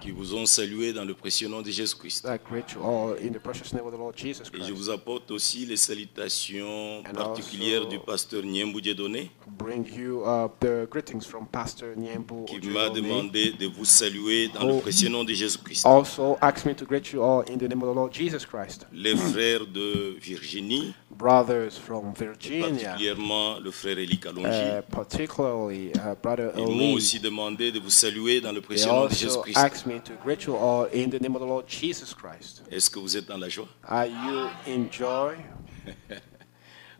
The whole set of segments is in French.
qui vous ont salué dans le précieux nom de Jésus-Christ. I greet you all in the precious name of the Lord Jesus Et je Christ. vous apporte aussi les salutations particulières du pasteur Niembou Dieudonné, Bring you the greetings from Pastor Nyembu qui m'a Ojidoni. demandé de vous saluer dans le précieux nom de Jésus-Christ. Also asked me to greet you all in the name of the Lord Jesus Christ. Les frères de Virginie, Brothers from Virginia, particulièrement le frère Eli Kalonji, particularly Brother ils m'ont Ali. aussi demandé de vous saluer dans le They précieux nom de also Jésus-Christ. asked me to greet you all in the name of the Lord Jesus Christ. Est-ce que vous êtes dans la joie? Are you in joy?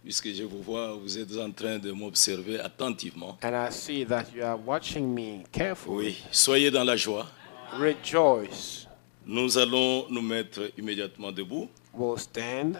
Puisque je vous vois, vous êtes en train de m'observer attentivement. And I see that you are watching me carefully. Oui, soyez dans la joie. Rejoice. Nous allons nous mettre immédiatement debout. We'll stand.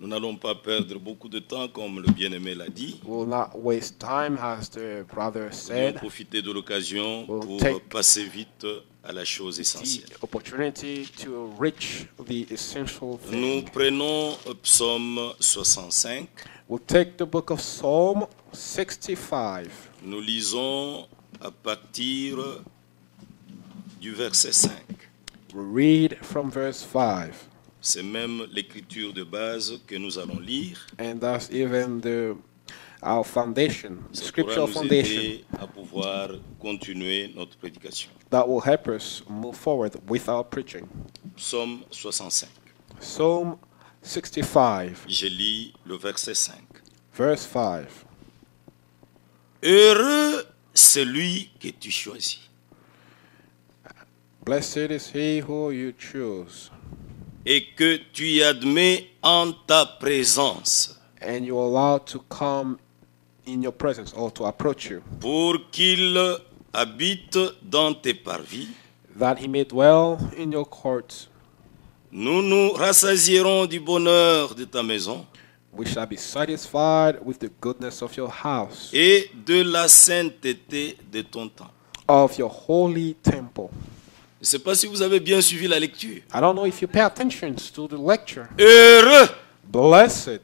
Nous n'allons pas perdre beaucoup de temps, comme le bien-aimé l'a dit. Will not waste time, as the brother Nous said. profiter de l'occasion We'll pour take passer vite à la chose The essentielle. opportunity to reach the essential Nous thing. prenons Psaume 65. We'll take the book of Psalm 65. Nous lisons à partir du verset 5. We'll read from verse 5. C'est même l'écriture de base que nous allons lire. And that's even our foundation, Ça pourra scriptural nous foundation, aider à pouvoir continuer notre prédication. that will help us move forward with our preaching. Psaume 65. Psalm 65, Je lis le verset 5. verse 5. Heureux celui que tu choisis Blessed is he who you choose, et que tu y admets en ta présence and you allow to come in your presence or to approach you, pour qu'il habite dans tes parvis. that he may dwell in your courts. Nous nous rassasierons du bonheur de ta maison We shall be satisfied with the goodness of your house, et de la sainteté de ton temple. of your holy temple. Je ne sais pas si vous avez bien suivi la lecture. I don't know if you pay attention to the lecture. Heureux Blessed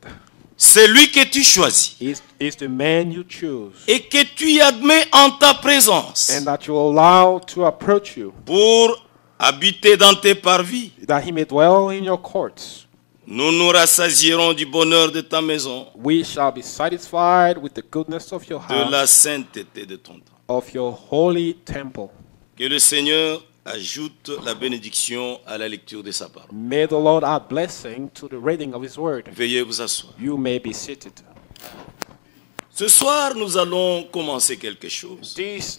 celui que tu choisis is the man you choose, et que tu y admets en ta présence and that you allow to approach you, pour habiter dans tes parvis. that he may dwell in your courts. Nous nous rassasierons du bonheur de ta maison, We shall be satisfied with the goodness of your de la house, sainteté de ton temple. of your holy temple. Que le Seigneur ajoute la bénédiction à la lecture de sa parole. May the Lord add blessing to the reading of his word. Veuillez vous asseoir. You may be seated. Ce soir, nous allons commencer quelque chose. This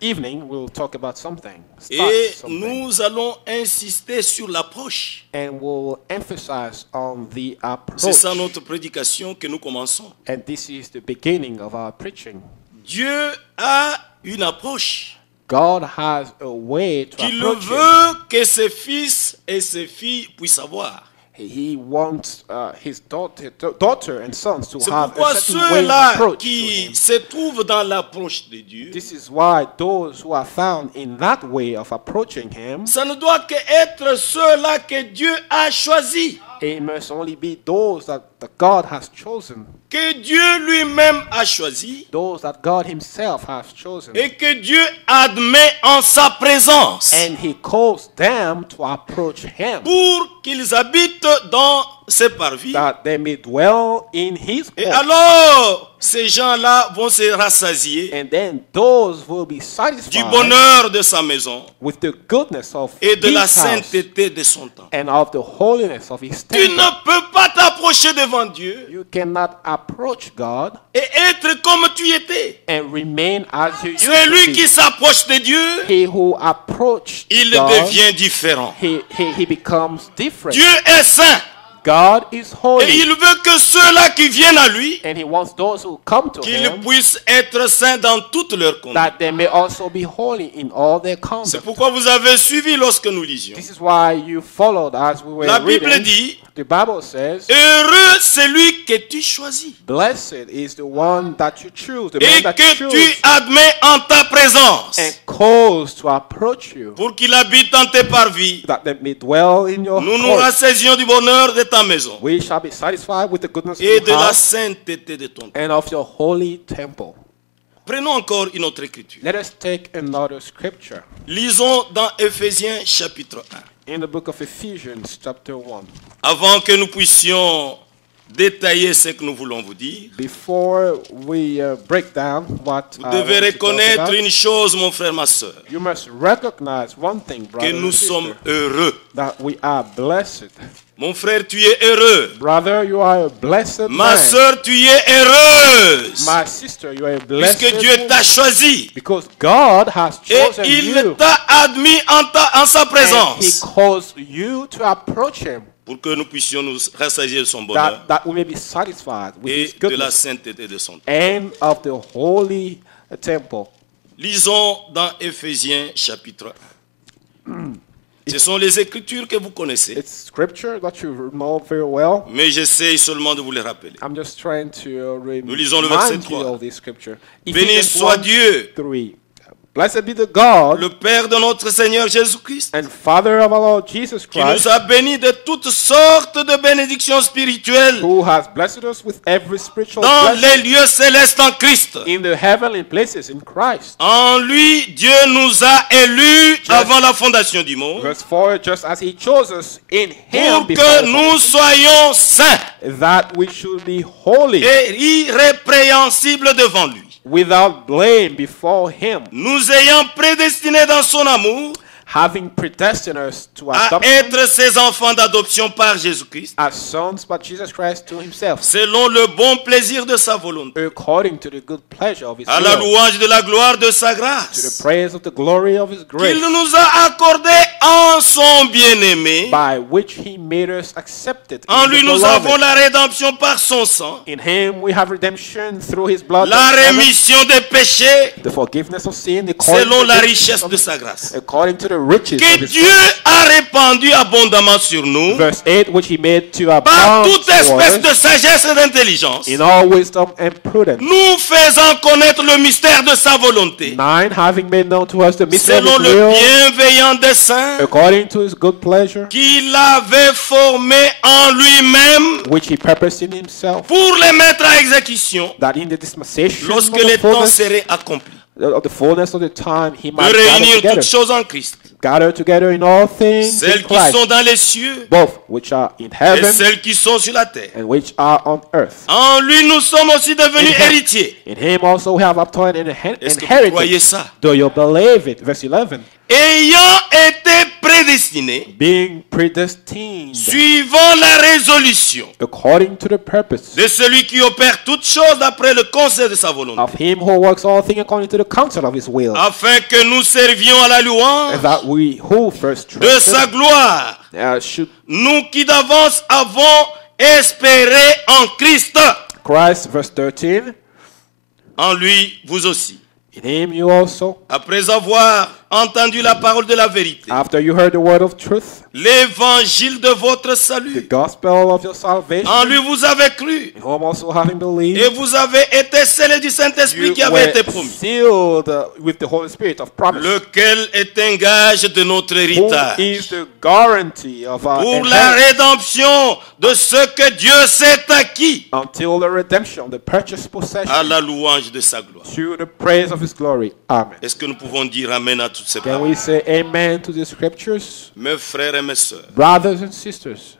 evening, we'll talk about something. Start Et something. nous allons insister sur l'approche. And we'll emphasize on the C'est approach. ça notre prédication que nous commençons. And this is the beginning of our preaching. Dieu a une approche God has a way to qu'il approach you. veut que ses fils et ses filles puissent avoir. He wants his daughter and sons to C'est have pourquoi a certain way of ceux-là approach to qui him. se trouvent dans l'approche de Dieu, This is why those who are found in that way of approaching him, ça ne doit qu'être ceux-là que Dieu a choisis, it must only be those that God has chosen, que Dieu lui-même a choisis those that God himself has chosen. et que Dieu admet en sa présence And he calls them to approach him, pour qu'ils habitent dans ses parvis. that they may dwell in his Et court. alors, ces gens-là vont se rassasier And then those will be du satisfied bonheur de sa maison with the goodness of et de la his house sainteté de son temple. and of the holiness of his Tu temple. ne peux pas t'approcher devant Dieu You cannot approach God et être comme tu étais. and remain as you used to Celui be. qui s'approche de Dieu, He who approached il God, devient différent. he becomes different. Dieu est saint God is et holy, il veut que ceux-là qui viennent à lui, and he wants those who come to qu'ils him puissent être saints dans toutes leurs conduites. that they may also be holy in all their C'est conduct. pourquoi vous avez suivi lorsque nous lisions. This is why you followed as we were La Bible reading. dit, The Bible says, heureux celui que tu choisis blessed is the one that you choose, the et man that que you tu choose, admets en ta présence and calls to approach you, pour qu'il habite dans tes parvis. that they may dwell in your Nous nous courts. rassaisions du bonheur de ta maison We shall be satisfied with the goodness of et your de la house sainteté de ton temple. and of your holy temple. Prenons encore une autre écriture. Let us take another scripture. Lisons dans Éphésiens chapitre 1. In the book of Ephesians, chapter 1. Avant que nous puissions détailler ce que nous voulons vous dire, Before we break down what vous devez I want to talk reconnaître about, une chose, mon frère, ma soeur, you must recognize one thing, que brother nous and sister, sommes heureux. that we are blessed. Mon frère, tu es heureux. Brother, you are a blessed Ma man. soeur, tu es heureuse. My sister, you are a blessed Puisque Dieu woman, t'a choisi. because God has Et chosen il you, t'a admis en sa and He présence. calls you to approach Him, Pour que nous puissions nous rassasier de son bonheur that we may be satisfied with et His de la goodness sainteté de son temps. and of the holy temple. Lisons dans Éphésiens chapitre 1. Ce sont les écritures que vous connaissez, It's scripture that you know very well. mais j'essaie seulement de vous les rappeler. I'm just trying to Nous lisons le verset remind you 3. of this scripture. Béni Ephesians soit 1, Dieu, 3. Blessed be the God le Père de notre Seigneur Jésus-Christ, and Father of our Lord Jesus qui nous Christ, a bénis de toutes sortes de bénédictions spirituelles who has blessed us with every spiritual dans blessing les lieux célestes en Christ. in the heavenly places in Christ. En lui, Dieu nous a élus avant la fondation du monde Verse 4, just as He chose us in Him pour before que the nous soyons saints foundation, that we should be holy, et irrépréhensibles devant lui. without blame before Him, Nous ayant prédestinés dans son amour having predestined us to à adoption être ses enfants d'adoption par Jésus-Christ, as sons by Jesus Christ to Himself, selon le bon plaisir de sa volonté, according to the good pleasure of His à la will, louange de la gloire de sa to the grâce, praise of the glory of His grace, qu'il nous a accordé en son bien-aimé. by which He made us accepted En in lui, the nous beloved. avons la rédemption par son sang, In Him we have redemption through His blood, la and rémission des péchés, the forgiveness of sin, according selon to, la the richesse de sa grâce, according to the riches que of His Dieu a répandu abondamment sur nous Verse 8, which He made to par abound toute espèce towards de us sagesse et d'intelligence, in all wisdom and prudence. nous faisant connaître le mystère de sa volonté, 9, having made known to us the mystery of selon His le will, bienveillant dessein according to His good pleasure, qu'il avait formé en lui-même which He purposed in Himself, pour les mettre à exécution that in the dispensation of lorsque the les temps fullness seraient accomplis, of the fullness of the time, He de might gather réunir together, toutes choses en Christ, gather together in all things in celles qui Christ, sont dans les cieux both which are in et heaven celles qui sont sur la terre. and which are on earth. En lui, nous sommes aussi devenus héritiers. In Him also we have obtained an Est-ce que vous croyez inheritance. ça? Do you believe it? Verse 11. Ayant été prédestinés, Being predestined suivant la résolution according to the purpose de celui qui opère toutes choses d'après le conseil de sa volonté, of Him who works all things according to the counsel of His will, afin que nous servions à la louange and that we who first de sa trusted gloire, should nous qui d'avance avons espéré en Christ. Christ. Verse 13. En lui, vous aussi, In Him you also, après avoir entendu la parole de la vérité, after you heard the word of truth, l'évangile de votre the salut, gospel of your salvation, en lui vous avez cru, in whom also having believed, et vous avez été scellés du Saint-Esprit you qui avait were été promis, sealed with the Holy Spirit of promise, lequel est un gage de notre who héritage, is the guarantee of our pour la inheritance rédemption de ce que Dieu s'est acquis, until the redemption, the purchased à possession, la louange de sa gloire. to the praise of His glory. Amen. Est-ce que nous pouvons dire Amen à toutes ces Can paroles? we say amen to the scriptures? Mes frères et mes sœurs, Brothers and sisters,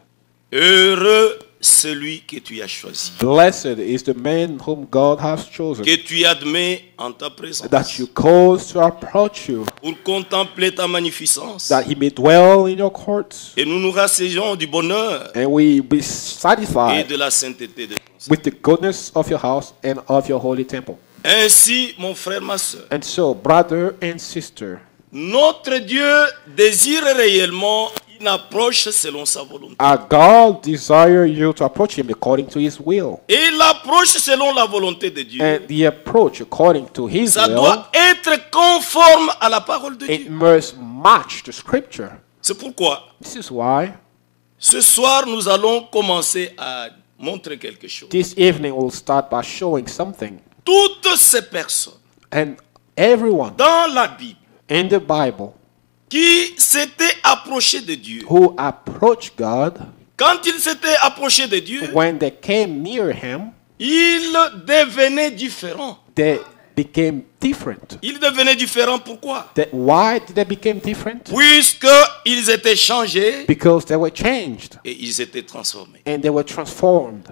heureux celui que tu as choisi, blessed is the man whom God has chosen, que tu admets en ta présence, that you cause to approach you, pour contempler ta magnificence. that He may dwell in your courts, Et nous nous rassasions du bonheur and we be et satisfied de la sainteté de ton Saint. with the goodness of your house and of your holy temple. Ainsi, mon frère, ma sœur, And so, brother and sister, notre Dieu désire réellement une approche selon sa volonté. our God desire you to approach Him according to His will. Et l'approche selon la volonté de Dieu, And the approach according to His ça will, doit être conforme à la parole de it Dieu. must match the scripture. C'est pourquoi, This is why ce soir, nous allons commencer à montrer quelque chose. this evening we'll start by showing something. Toutes ces personnes And everyone dans la Bible in the Bible qui s'étaient approchés de Dieu, who approached God, quand ils s'étaient approchés de Dieu, when they came near Him, ils devenaient différents. they became different. Ils devenaient différents. Pourquoi? Why did they become different? Puisqu'ils étaient changés Because they were changed et ils étaient transformés. and they were transformed.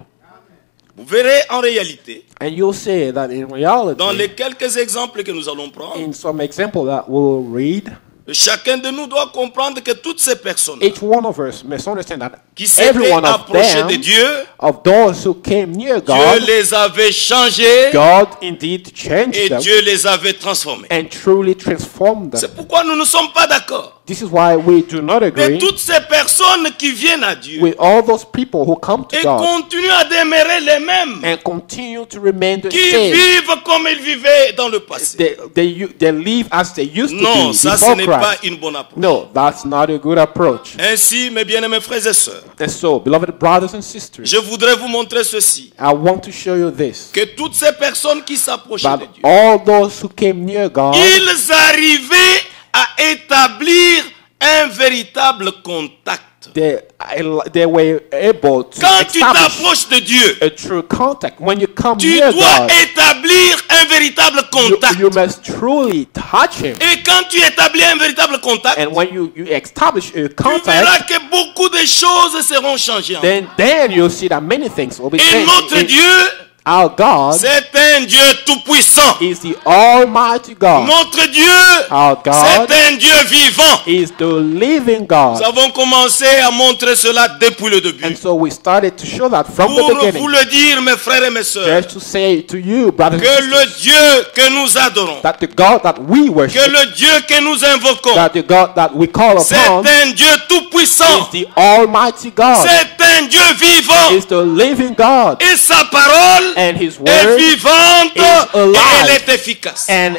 Vous verrez en réalité, And you'll see that in reality, dans les quelques exemples que nous allons prendre, in some example that we'll read, chacun de nous doit comprendre que toutes ces personnes each one of us must understand that qui s'étaient every one of approchées them, de Dieu, of those who came near Dieu God, les avait changés God indeed changed et them Dieu les avait transformés. and truly transformed them. C'est pourquoi nous ne sommes pas d'accord. This is why we do not Mais agree toutes ces personnes qui viennent à Dieu with all those people who come to et God continuent à demeurer les mêmes, and continue to remain the qui same. vivent comme ils vivaient dans le passé. They live as they used to Non, be ça ce before n'est pas Christ. une bonne approche. No, that's not a good approach. Ainsi, mes bien-aimés frères et sœurs, And so, beloved brothers and sisters, je voudrais vous montrer ceci, I want to show you this. que toutes ces personnes qui s'approchaient That de Dieu, all those who came near God, ils arrivaient à établir un véritable contact. they were able to Quand tu establish t'approches de Dieu, a true contact. When you come tu near dois God, établir un véritable contact. you must truly touch Him. Et quand tu établis un véritable contact, And when you establish a tu verras contact, que beaucoup de choses seront changées. then you'll see that many things will be Et notre changed. Dieu, Our God c'est un Dieu tout-puissant. is the Almighty God. Notre Dieu, Our God c'est un Dieu vivant. is the living Nous God. avons commencé à montrer cela depuis le début. And so we started to show that from the Pour vous beginning. le dire, mes frères et mes sœurs, Just to say to you, brothers que and le sisters, Dieu que nous adorons, that the God that we que worship, le Dieu que nous invoquons, that the God that we call c'est upon, un Dieu tout-puissant. is the Almighty God, C'est un Dieu vivant. is the living God, Et sa parole and His est word vivante is et alive. elle est efficace. and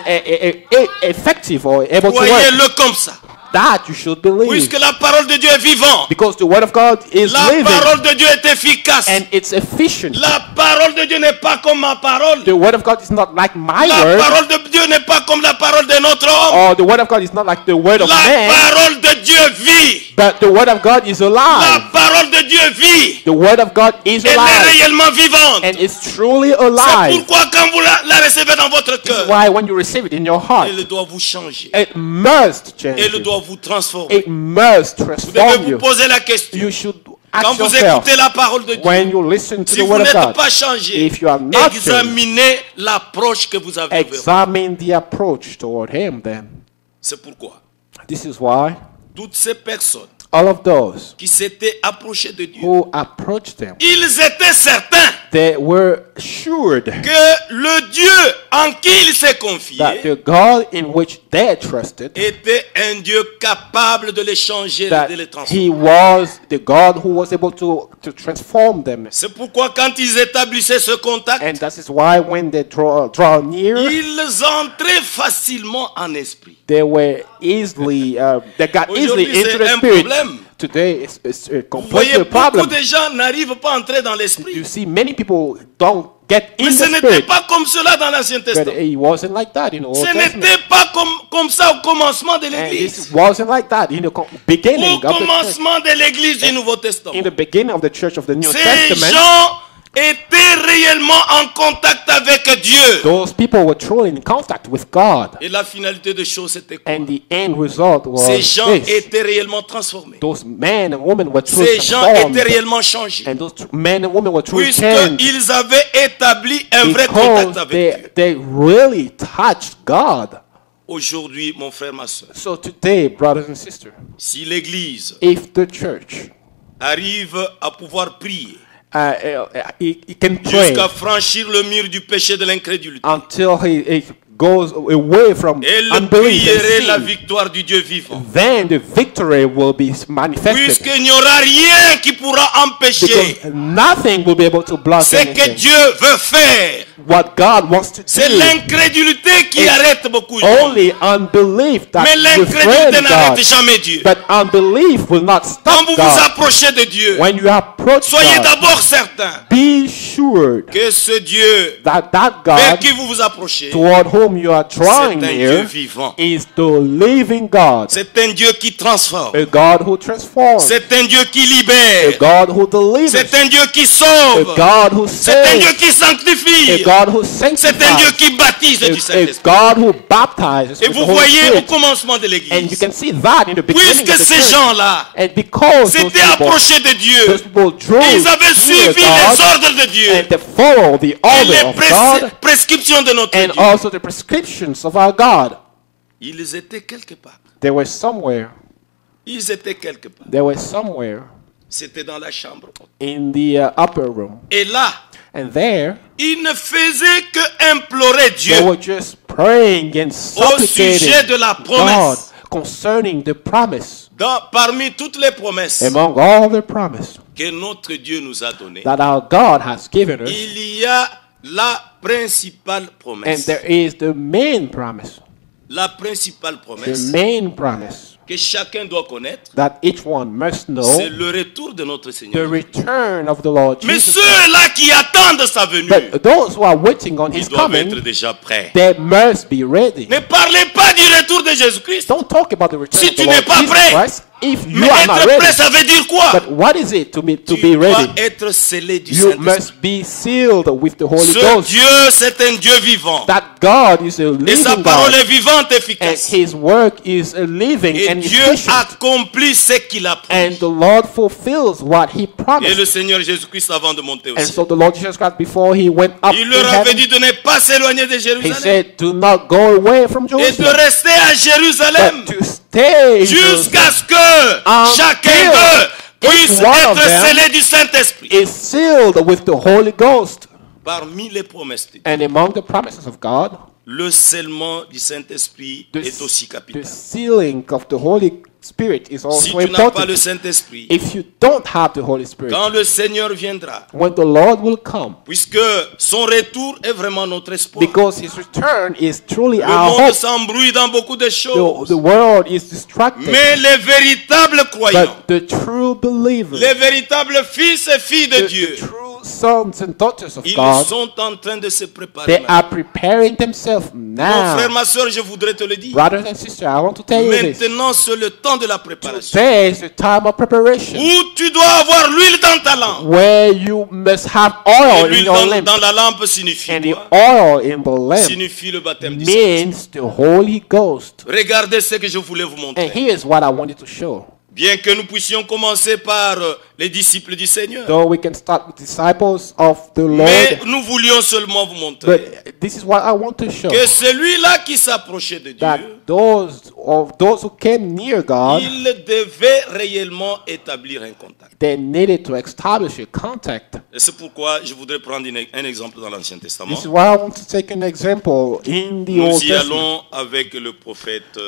effective or able to work. Voyez-le comme ça. That you should believe. Puisque la parole de Dieu est vivante, Because the word of God is la living parole de Dieu est efficace. and it's efficient. La parole de Dieu n'est pas comme ma parole. The word of God is not like my La word, parole de Dieu n'est pas comme la parole de notre homme. or the word of God is not like the word of La man, parole de Dieu vit. but the word of God is La alive. parole de Dieu vit. The word of God is Elle est alive réellement vivante. and it's truly C'est alive. pourquoi quand vous la recevez dans votre cœur, Why when you receive it in your heart, elle doit vous changer. it must change Elle you. doit vous transformer. It must Vous devez transform vous you. poser la question. You should Quand ask vous yourself, écoutez la parole de Dieu, when you listen to si the vous word of n'êtes God, pas changé, if you are not changed, examinez l'approche que vous avez envers vous. examine the approach toward Him then. C'est pourquoi This is why toutes ces personnes all of those qui s'étaient approchées de Dieu, who approached them, ils étaient certains they were assured que le Dieu en qui ils se that confiaient the God in which they trusted, était un Dieu capable de les changer, that de les transformer. He was the God who was able to transform them. C'est pourquoi quand ils établissaient ce contact, And that is why when they draw near, ils entraient facilement en esprit. they were easily, they got easily Aujourd'hui, into c'est the un spirit. problème. Today, it's a Vous voyez, completely beaucoup problem. de gens n'arrivent pas à entrer dans l'esprit. You see, many people don't get in Mais ce the n'était spirit. pas comme cela dans l'Ancien But Testament. it wasn't like that in the Old Ce Testament. n'était pas comme ça au commencement de And l'Église. this wasn't like that in the beginning Au of the church. commencement de l'Église du Nouveau In Testament. the beginning of the church of the New Ces Testament, gens étaient réellement en contact avec Dieu. those people were truly in contact with God. Et la finalité des choses, c'était quoi? And the end result was Ces gens this. étaient réellement transformés. Those men and women were truly Ces gens transformed. étaient réellement changés. And those men and women were truly changed Puisqu'ils avaient établi un vrai contact because avec Dieu. they really touched God. Aujourd'hui, mon frère, ma soeur, So today, brothers and sisters, si l'Église if the church arrive à pouvoir prier it can pray jusqu'à franchir le mur du péché de l'incrédulité, until he goes away from elle unbelief prierait la and sin, victoire du Dieu vivant. then the victory will be manifested. Puisqu'il n'y aura rien qui pourra empêcher Because nothing will be able to block ce que anything. Dieu veut faire. What God wants to C'est do, l'incrédulité qui It's arrête beaucoup de gens. only unbelief that Mais refrains l'incrédulité n'arrête God. jamais Dieu. But unbelief will not Quand stop vous vous God. approchez de Dieu, When you approach soyez God, d'abord certain be sure que ce Dieu that vers God qui vous vous approchez, toward whom you are c'est drawing un Dieu near vivant. is the living God, C'est un Dieu qui transforme. a God who transforms, C'est un Dieu qui a libère. God who delivers, C'est un Dieu qui a sauve. God who C'est un Dieu saves, qui a sanctifie. God who C'est un Dieu sanctifies. qui baptise du It's Saint-Esprit. a God who baptizes Et with vous the Holy voyez au Spirit. commencement de And you l'Église, can see that in the beginning puisque of the ces church. gens-là And because those s'étaient people, approchés de Dieu, those people drew et ils avaient near suivi les God ordres de Dieu and they follow the et order les of God prescriptions de notre and Dieu, also the prescriptions of our God. ils étaient quelque part. They were somewhere. Ils étaient quelque part. They were somewhere C'était dans la chambre. in the upper room. Et là, And there, ils ne faisaient que implorer Dieu they were just praying and au sujet supplicating de la God promesse. concerning the promise, Parmi toutes les promesses among all the promise que notre Dieu nous a données, that our God has given us. il y a la principale And promesse. there is the main promise, La principale the promesse main promise que chacun doit connaître, that each one must c'est know, le retour de notre the Seigneur. return of the Lord Mais Jesus Christ. ceux-là qui attendent sa venue, But those who are waiting on ils his doivent être coming, déjà prêts. they must be ready. Ne parlez pas du retour de Jésus-Christ. Don't talk about the return Si of the tu n'es Lord pas Jesus prêt, Christ if you Mais are not être prêt, ready. ça veut dire quoi? But what is it to be Tu ready? dois être scellé du You Saint-Esprit. must be sealed with the Holy Ce Ghost. Dieu, c'est un Dieu vivant. That God is a Et sa living parole God, est vivante et and efficace. His work is a living Et and Dieu efficient. accomplit ce qu'il a And promis. the Lord fulfills what He Et promised. le Seigneur Jésus-Christ, avant de monter au And ciel, so the Lord Jesus Christ, before He went up il to leur avait heaven, dit de ne pas s'éloigner de He Jérusalem said, "Do not go away from et de Jerusalem, rester à Jérusalem but to stay in jusqu'à Jerusalem." ce que chacun d'eux puisse each one of être them scellé du Saint-Esprit. Is sealed with the Holy Ghost. Parmi les promesses de Dieu, And among the promises of God, le scellement du Saint-Esprit the, est aussi the capital. sealing of the Holy Spirit is Si also tu n'as pas le important. Saint-Esprit, If you don't have the Holy Spirit, quand le Seigneur viendra, when the Lord will come, puisque son retour est vraiment notre espoir, because His return is truly le our monde hope. s'embrouille dans beaucoup de choses, The world is distracted, mais les véritables croyants, but the true believers, les véritables fils et filles de the Dieu, true sons and daughters of ils God, sont en train de se préparer. they maintenant. are preparing themselves Mon now. frère, ma soeur, je voudrais te le dire. Brothers and sisters, I want to tell you this. Maintenant, c'est le temps de la préparation. Today is the time of preparation, Où tu dois avoir l'huile dans ta lampe. where you must have Et oil in l'huile your dans, lamp. dans la lampe signifie And the quoi? oil in the lamp Signifie le baptême du Saint. means the Holy Ghost. Regardez ce que je voulais vous And montrer. here's what I wanted to show. Bien que nous puissions commencer par les disciples du Seigneur. Though we can start with disciples of the Mais Lord, nous voulions seulement vous montrer but this is what I want to show. que celui-là qui s'approchait de That Dieu, those who came near God, il devait réellement établir un contact. they needed to establish a contact. Et c'est pourquoi je voudrais prendre un exemple dans l'Ancien Testament. This is why I want to take an example in the Nous Old y Testament. allons avec le prophète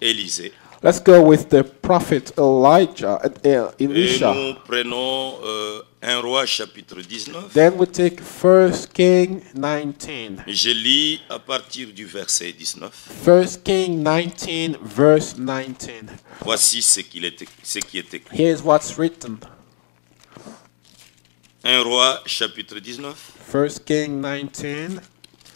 Élisée. Let's go with the prophet Elijah, Et Elisha. nous prenons 1 Roi chapitre 19. Then we take 1 King 19. Je lis à partir du verset 19. 1 King 19, verse 19. Voici ce qui est écrit. Here's what's written. 1 Roi chapitre 19, 1 King 19,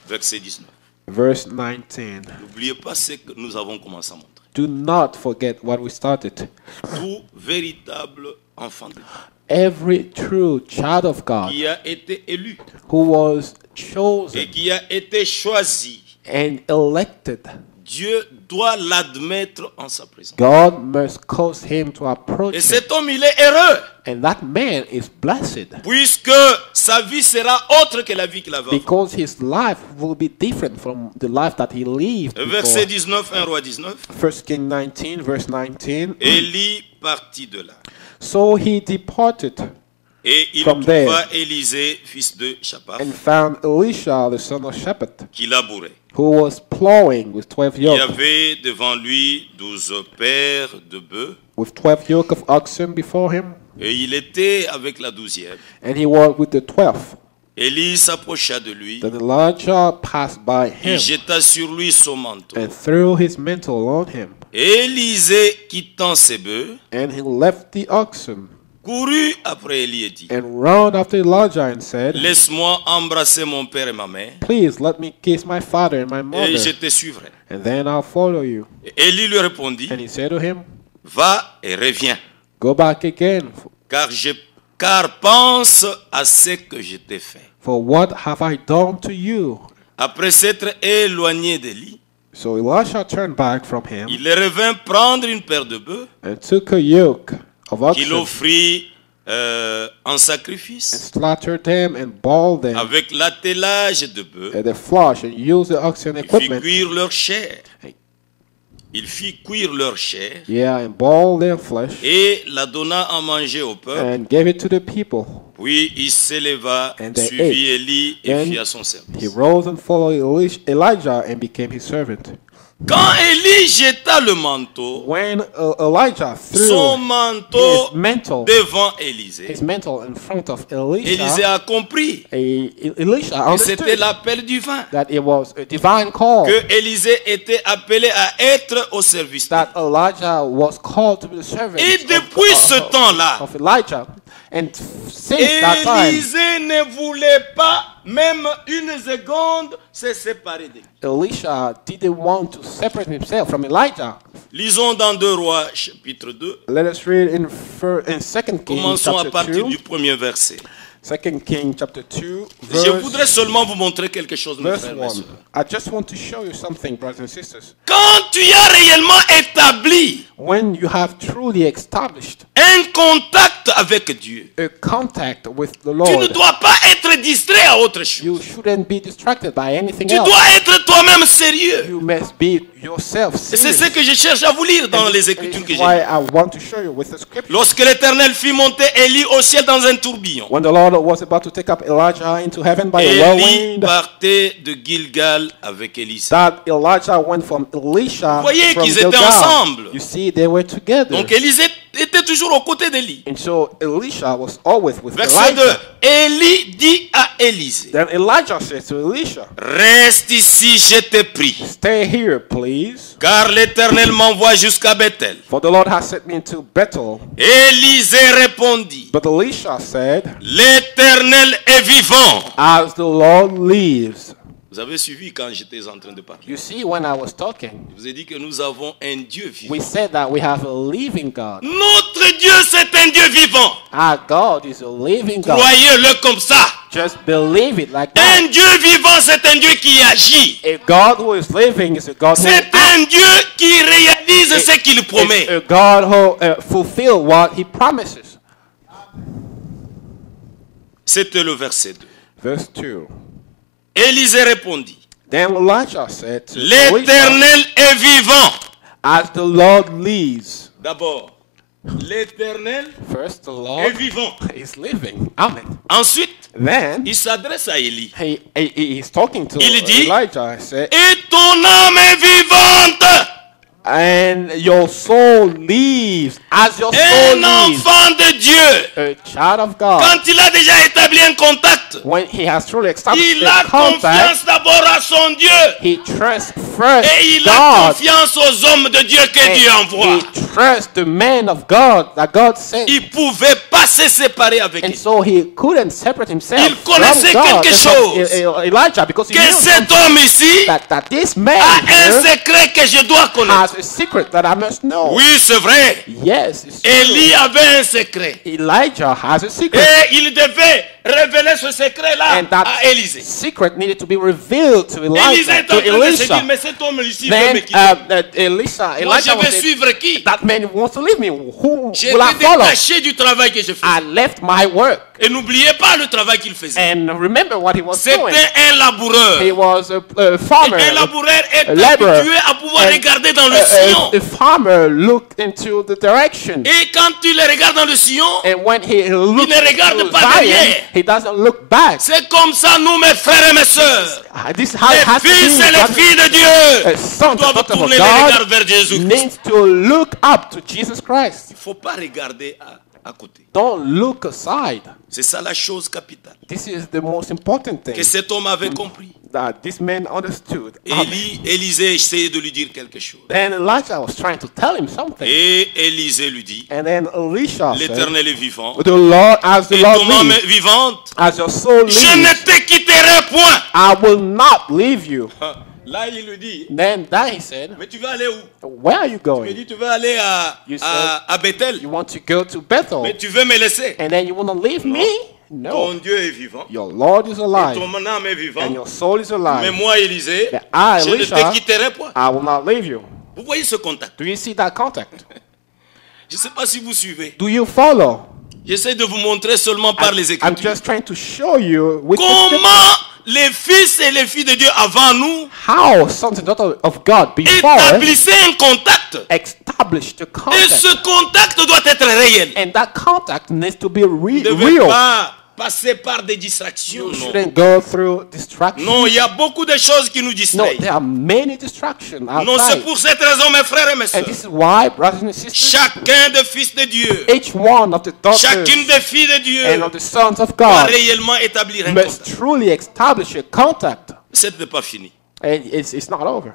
verset 19. verse 19. N'oubliez pas ce que nous avons commencé à montrer. Do not forget what we started. Tout véritable enfant de Dieu Every true child of God qui a été élu who was et chosen qui a été choisi, and elected, Dieu doit l'admettre en sa présence. God must cause him to approach Et him. cet homme, il est heureux, And that man is blessed puisque sa vie sera autre que la vie qu'il avait avant. because his life will be different from the life that he lived Verset before. 19, 1 Roi 19. 1 King 19, verse 19. Élie partit de là. So he departed Et il From trouva there. Élisée, fils de Shaphat, and found Elisha, the son of Shaphat, qui labourait. who was plowing with 12 Il y yoke, avait devant lui 12 paires de bœufs, with 12 yoke of oxen before him, et il était avec la 12e. and he walked with the 12th. Élie s'approcha de lui, Then Elijah passed by il him jeta sur lui son manteau. and threw his mantle on him, Élisée, quittant ses bœufs, and he left the oxen courut après Élie et dit, and ran after Elijah and said, laisse-moi embrasser mon père et ma mère, please let me kiss my father and my et mother, je te suivrai. and then I'll follow you. Et Élie lui répondit, And he said to him, va et reviens, go back again, car pense à ce que je t'ai fait. For what have I done to you? Après s'être éloigné d'Élie, So Elisha turned back from him il revint prendre une paire de bœufs and took a yoke of qu'il oxen offrit en and sacrifice slaughtered them and boiled them avec l'attelage de bœufs. at the flush and used the oxen Il fit equipment. cuire leur chair. Il fit cuire leur chair Yeah, and boiled their flesh et la donna à manger au peuple. and gave it to the people. Puis il s'éleva, And they suivit ate. Élie et Then fit à son service. he rose and followed Elijah and became his servant. Quand Élie jeta le manteau, When Elijah son threw manteau his mantle devant Élisée, in front of Élisée Elisha, a compris Elisha que c'était understood l'appel divin, that it was a divine call, que Élisée était appelé à être au service. that Elijah was called to be the servant Et depuis ce temps-là, of Elijah. And since that time, Élisée ne voulait pas même une seconde se séparer d'Élie. Elisha didn't want to separate himself from Elijah. Lisons dans 2 Rois chapitre 2. Let us read in 2 Kings Commençons à chapter partir 2. du premier verset. 2 Kings chapter 2, Je voudrais seulement vous montrer quelque chose, mes verse frères et mes 1. sœurs. I just want to show you something, brothers and sisters. Quand tu as réellement établi When you have truly established un contact avec Dieu, a contact with the tu ne Lord, dois pas être distrait à autre chose. you shouldn't be distracted by anything Tu else. dois être toi-même sérieux. You must be yourself Et c'est serious. ce que je cherche à vous lire dans And les this Écritures que is j'ai. why I want to show you with the scripture. Lorsque l'Éternel fit monter Élie au ciel dans un tourbillon, When the Lord was about to take up Elijah into heaven by a Élie whirlwind, partait de Gilgal avec Élisée. that Elijah went from Elisha Voyez from qu'ils étaient Gilgal. ensemble. You see, they were together. Donc Élisée était toujours aux côtés d'Élie. And so Elisha was always with Verset 2. Elijah. Élie dit à Élisée, Then Elijah said to Elisha, reste ici, je te prie, stay here, please, car l'Éternel m'envoie jusqu'à Bethel. for the Lord has sent me into Bethel. Élisée répondit, But Elisha said, l'Éternel est vivant. as the Lord lives. Vous avez suivi quand j'étais en train de parler. You see, when I was talking, Je vous ai dit que nous avons un Dieu vivant. we said that we have a living God. Notre Dieu, c'est un Dieu vivant. Our God is a living God. Croyez-le comme ça. Just believe it like that. Un Dieu vivant, c'est un Dieu qui agit. A God who is living is a God who C'est un Dieu qui réalise ce qu'il promet. is a God who fulfill what He promises. C'était le verset 2. Verse 2. Élisée répondit, Then Elijah said to Elisha, l'Éternel est vivant. as the Lord lives. D'abord, l'Éternel First, the est Lord vivant. is living. Amen. Ensuite, Then il s'adresse à Élie. he's talking to Il dit, Elijah. He said, et ton âme est vivante. and your soul lives as your soul Un lives. enfant de Dieu, A child of God. quand il a déjà établi un contact, When he has truly established il a the contact, confiance d'abord à son Dieu. he trusts first Et il a God. confiance aux hommes de Dieu que Dieu envoie. He trusts the man of God that God sent. Il ne pouvait pas se séparer avec And lui. so he couldn't separate himself Il from connaissait God, quelque from chose. Elijah, because he Que knew cet homme ici that this man a un here secret que je dois connaître. has a secret that I must know. Oui, c'est vrai. Yes, it's true. Élie avait un secret. Elijah has a secret. Et il devait révéler ce secret-là And that à Élisée. secret needed to be revealed to Élisée Elijah, est en to train de se dire, Elisha. mais cet homme ici veut Then me quitter. Elijah Moi, je was vais saying, suivre qui? that man wants to leave me. Who J'ai will I été follow? détaché du travail que je faisais. I left my work. Et n'oubliez pas le travail qu'il faisait. And remember what he was doing. C'était un laboureur. He was a farmer. Un laboureur est laborer. habitué à pouvoir And regarder dans le a sillon. farmer looked into the direction. Et quand tu le regardes dans le sillon, And when he looked ne regarde to pas Zion, derrière. he doesn't look back. c'est comme ça, nous, mes frères et mes sœurs, This is how it les has to fils be. et les brothers. filles de Dieu, Sons and doivent daughters tourner of les regards God vers Jésus. needs to look up to Jesus Christ. Il ne faut pas regarder à côté. Don't look aside. C'est ça la chose capitale. This is the most important thing Que cet homme avait compris. that this man understood. Amen. Élisée essayait de lui dire quelque chose. Then Elijah was trying to tell him something. Et Élisée lui dit, And then Elisha said, l'Éternel est vivant. the Lord, as the Et Lord ton âme lives, est vivante. as your soul Je ne lives, te quitterai point. I will not leave you. Là, il lui dit, Then he said, mais tu veux aller où? where are you Il going? dit, tu veux aller You à Bethel. You want to go to Bethel, Mais tu veux me laisser. and then you want to leave me? No. ton Dieu est vivant, Your Lord is et alive, ton âme est and vivante, your soul is mais alive. moi, Élisée, But I, je ne Elisha, te quitterai point. I will not leave you. Vous voyez ce contact? Do you see that contact? Je ne sais pas si vous suivez. Do you follow? J'essaie de vous montrer seulement par les I'm Écritures. just trying to show you with the Comment scripture les fils et les filles de Dieu avant nous how sons and daughters of God before établissaient un contact. established the Et contact. ce contact doit être réel. And that contact needs to be Vous ne devez real. pas passer par des distractions. You Non. shouldn't go through distractions. Non, il y a beaucoup de choses qui nous No, distraient. there are many distractions Non, c'est outside. pour cette raison, mes frères et mes And sœurs. this is why, brothers and sisters, Chacun des fils de Dieu, each one of the daughters chacune des filles de Dieu and of the sons of doit God réellement établir un must contact. truly establish a contact. Ce n'est pas fini. And it's not over.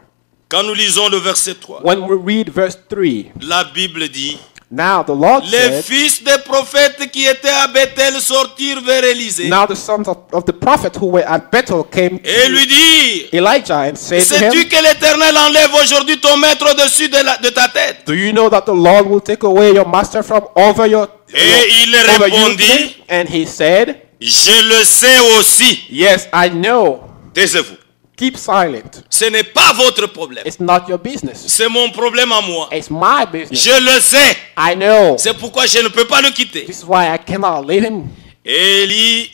Quand nous lisons le verset 3, When we read verse 3, la Bible dit: now the Lord les said, fils des prophètes qui étaient à Bethel sortirent vers Élisée now the sons of the prophet who were at Bethel came et lui to dirent: Elijah and said to sais-tu him, que l'Éternel enlève aujourd'hui ton maître au-dessus de ta tête? do you know that the Lord will take away your master from over your Et il over you répondit: today? And he said, je le sais aussi. yes, I know. Taisez-vous. Keep silent. Ce n'est pas votre problème. It's not your business. C'est mon problème à moi. It's my business. Je le sais. I know. C'est pourquoi je ne peux pas le quitter. This is why I cannot leave him. Élie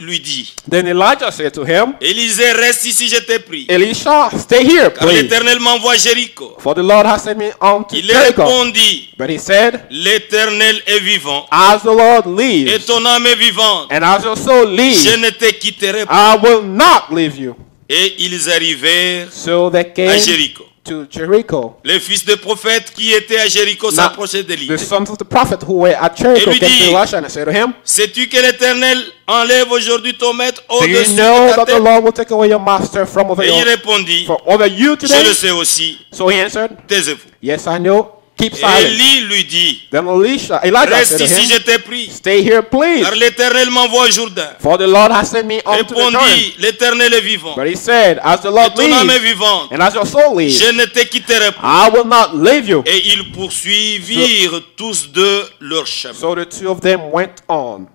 lui dit: Then Elijah said to him, Élisée, reste ici, je t'ai pris. Elisha, stay here, Car please. l'Éternel m'envoie à Jéricho. For the Lord has sent me on to Il Jericho. répondit: But he said, l'Éternel est vivant as the Lord et lives, ton âme est vivante. and as your soul Je lives, ne te quitterai pas. I will not leave you. Et ils arrivèrent So they à came Jéricho. to Jericho. Les fils des prophètes qui étaient à Jéricho Now, s'approchaient the d'Élie. sons of the prophet who were at Jericho Et lui came dit, to Elisha and said to him, Sais-tu que l'Éternel enlève aujourd'hui ton maître do you au-dessus know de ta that the tête? Lord will take away your master from over, Et il répondit: from over you je today? le sais aussi. So he answered, Taisez-vous. yes, I know. Keep Et silent. Élie lui dit: Then Elijah reste said to ici, je him, t'ai pris. stay here, please, Car l'Éternel m'envoie au Jourdain. for the Lord has sent me on to the Jordan. Répondit: l'Éternel est vivant. But he said, as the Et Lord ton âme est lives, vivante. and as your soul lives, Je ne te quitterai pas. I will not leave you. Et ils poursuivirent tous deux leur chemin. So the two of them went on.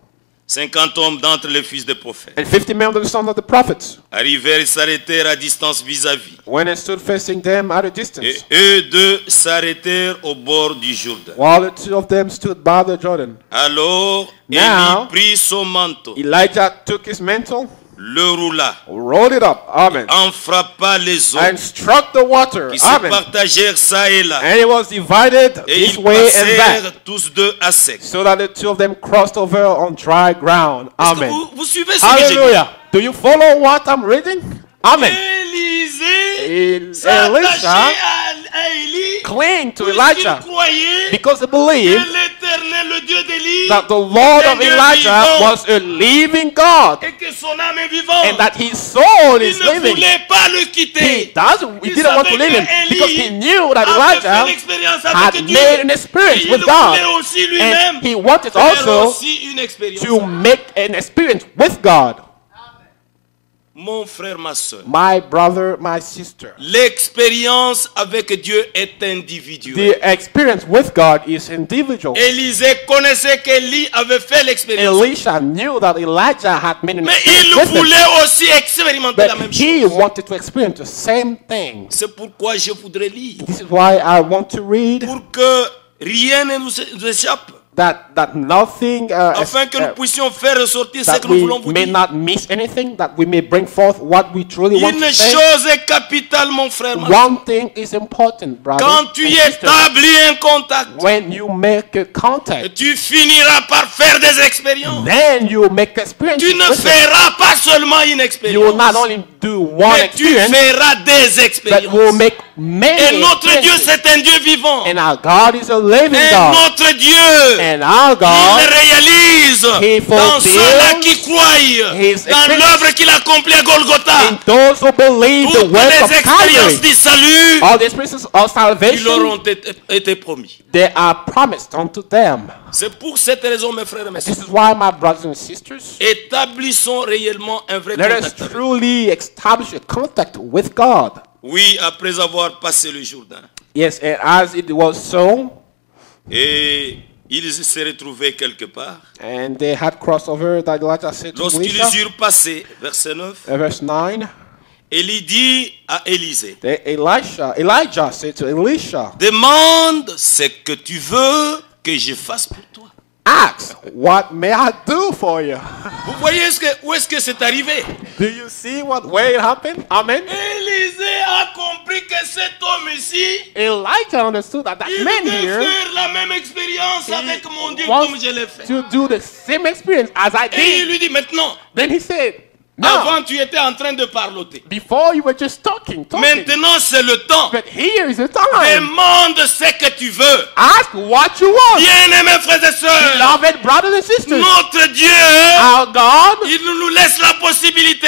50 hommes d'entre les fils des prophètes And 50 men of the sons of the prophets arrivèrent et s'arrêtèrent à distance vis-à-vis. went and stood facing them at a Et distance, eux deux s'arrêtèrent au bord du Jourdain. while the two of them stood by the Jordan. Alors, Now, Élie prit son manteau, Elijah took his mantle, le roula, rolled it up, amen, en frappa les eaux and struck the water, qui se amen. partagèrent ça et là. And it was divided Et this ils way and back, passèrent tous deux à sec. so that the two of them crossed over on dry ground. Est-ce que Amen. vous suivez ce que j'ai dit? Hallelujah. Do you follow what I'm reading? Amen. Élisée s'attachait à Élie Cling to puisqu'il Elijah croyait because they que believed l'Éternel, le Dieu d'Élie, that the Lord of est un Dieu Elijah vivant was a living God et que son âme est vivante. and that his soul Il is ne living. voulait pas le He quitter. didn't want to leave him because he knew that avait fait Elijah l'expérience had avec Dieu. made an Et experience il with voulait God, aussi lui-même and he wanted faire also aussi une expérience. to make an experience with God. Mon frère, ma soeur, My brother, my sister, l'expérience avec Dieu est individuelle. the experience with God is individual. Élisée connaissait qu'Élie avait fait l'expérience. Elisha knew that Elijah had made an Mais experience il with him, voulait aussi expérimenter la but même he chose. wanted to experience the same thing. C'est pourquoi je voudrais lire. This is why I want to read Pour que rien ne nous échappe. that nothing, Afin que nous puissions faire ressortir ce that que nous we voulons vous may dire. not miss anything, that we may bring forth what we truly want Une to say. chose est capitale, mon frère. ma soeur. One thing is important, brother. Quand tu établis un contact, When you make a contact, tu finiras par faire des expériences. then you make experience. Tu ne with it. feras pas seulement une You will not expérience, only do one mais tu experience, feras des but will expériences. make many Et notre Dieu, experiences. c'est un Dieu vivant. And our God is a living Et God. notre Dieu, And our il God, réalise He dans fulfills ceux-là qui croient, His dans experience. l'œuvre qu'il accomplit à Golgotha, in those who believe the toutes work les of expériences Calvary, du salut all the experiences of qui leur salvation, ont été promis. they are promised unto them. C'est pour cette raison, mes frères et mes This sœurs, is why, my brothers and sisters, établissons réellement un vrai let us contact avec Dieu. truly establish a contact with God. Oui, après avoir passé le Jourdain. Yes, and as it was so, Et Ils se retrouvaient quelque part. And they had crossed over that Elijah said to Lorsqu'ils Elisha. eurent passé, verset 9, Verse 9. Élie dit à Élisée, Elijah said to Elisha, demande ce que tu veux que je fasse pour toi. ask, what may I do for you? Vous voyez où est-ce que c'est arrivé? Do you see where it happened? Amen. Élisée a compris que cet homme ici, Elijah understood that il man veut here faire la même expérience avec mon Dieu wants comme je l'ai fait. to do the same experience as I Et il did. lui dit maintenant, Then he said, now, avant tu étais en train de parloter. before you were just talking. Maintenant c'est le temps. But here is the time. Demande ce que tu veux. Ask what you want. Bien-aimés frères et sœurs, Beloved brothers and sisters, notre Dieu, our God il nous laisse la possibilité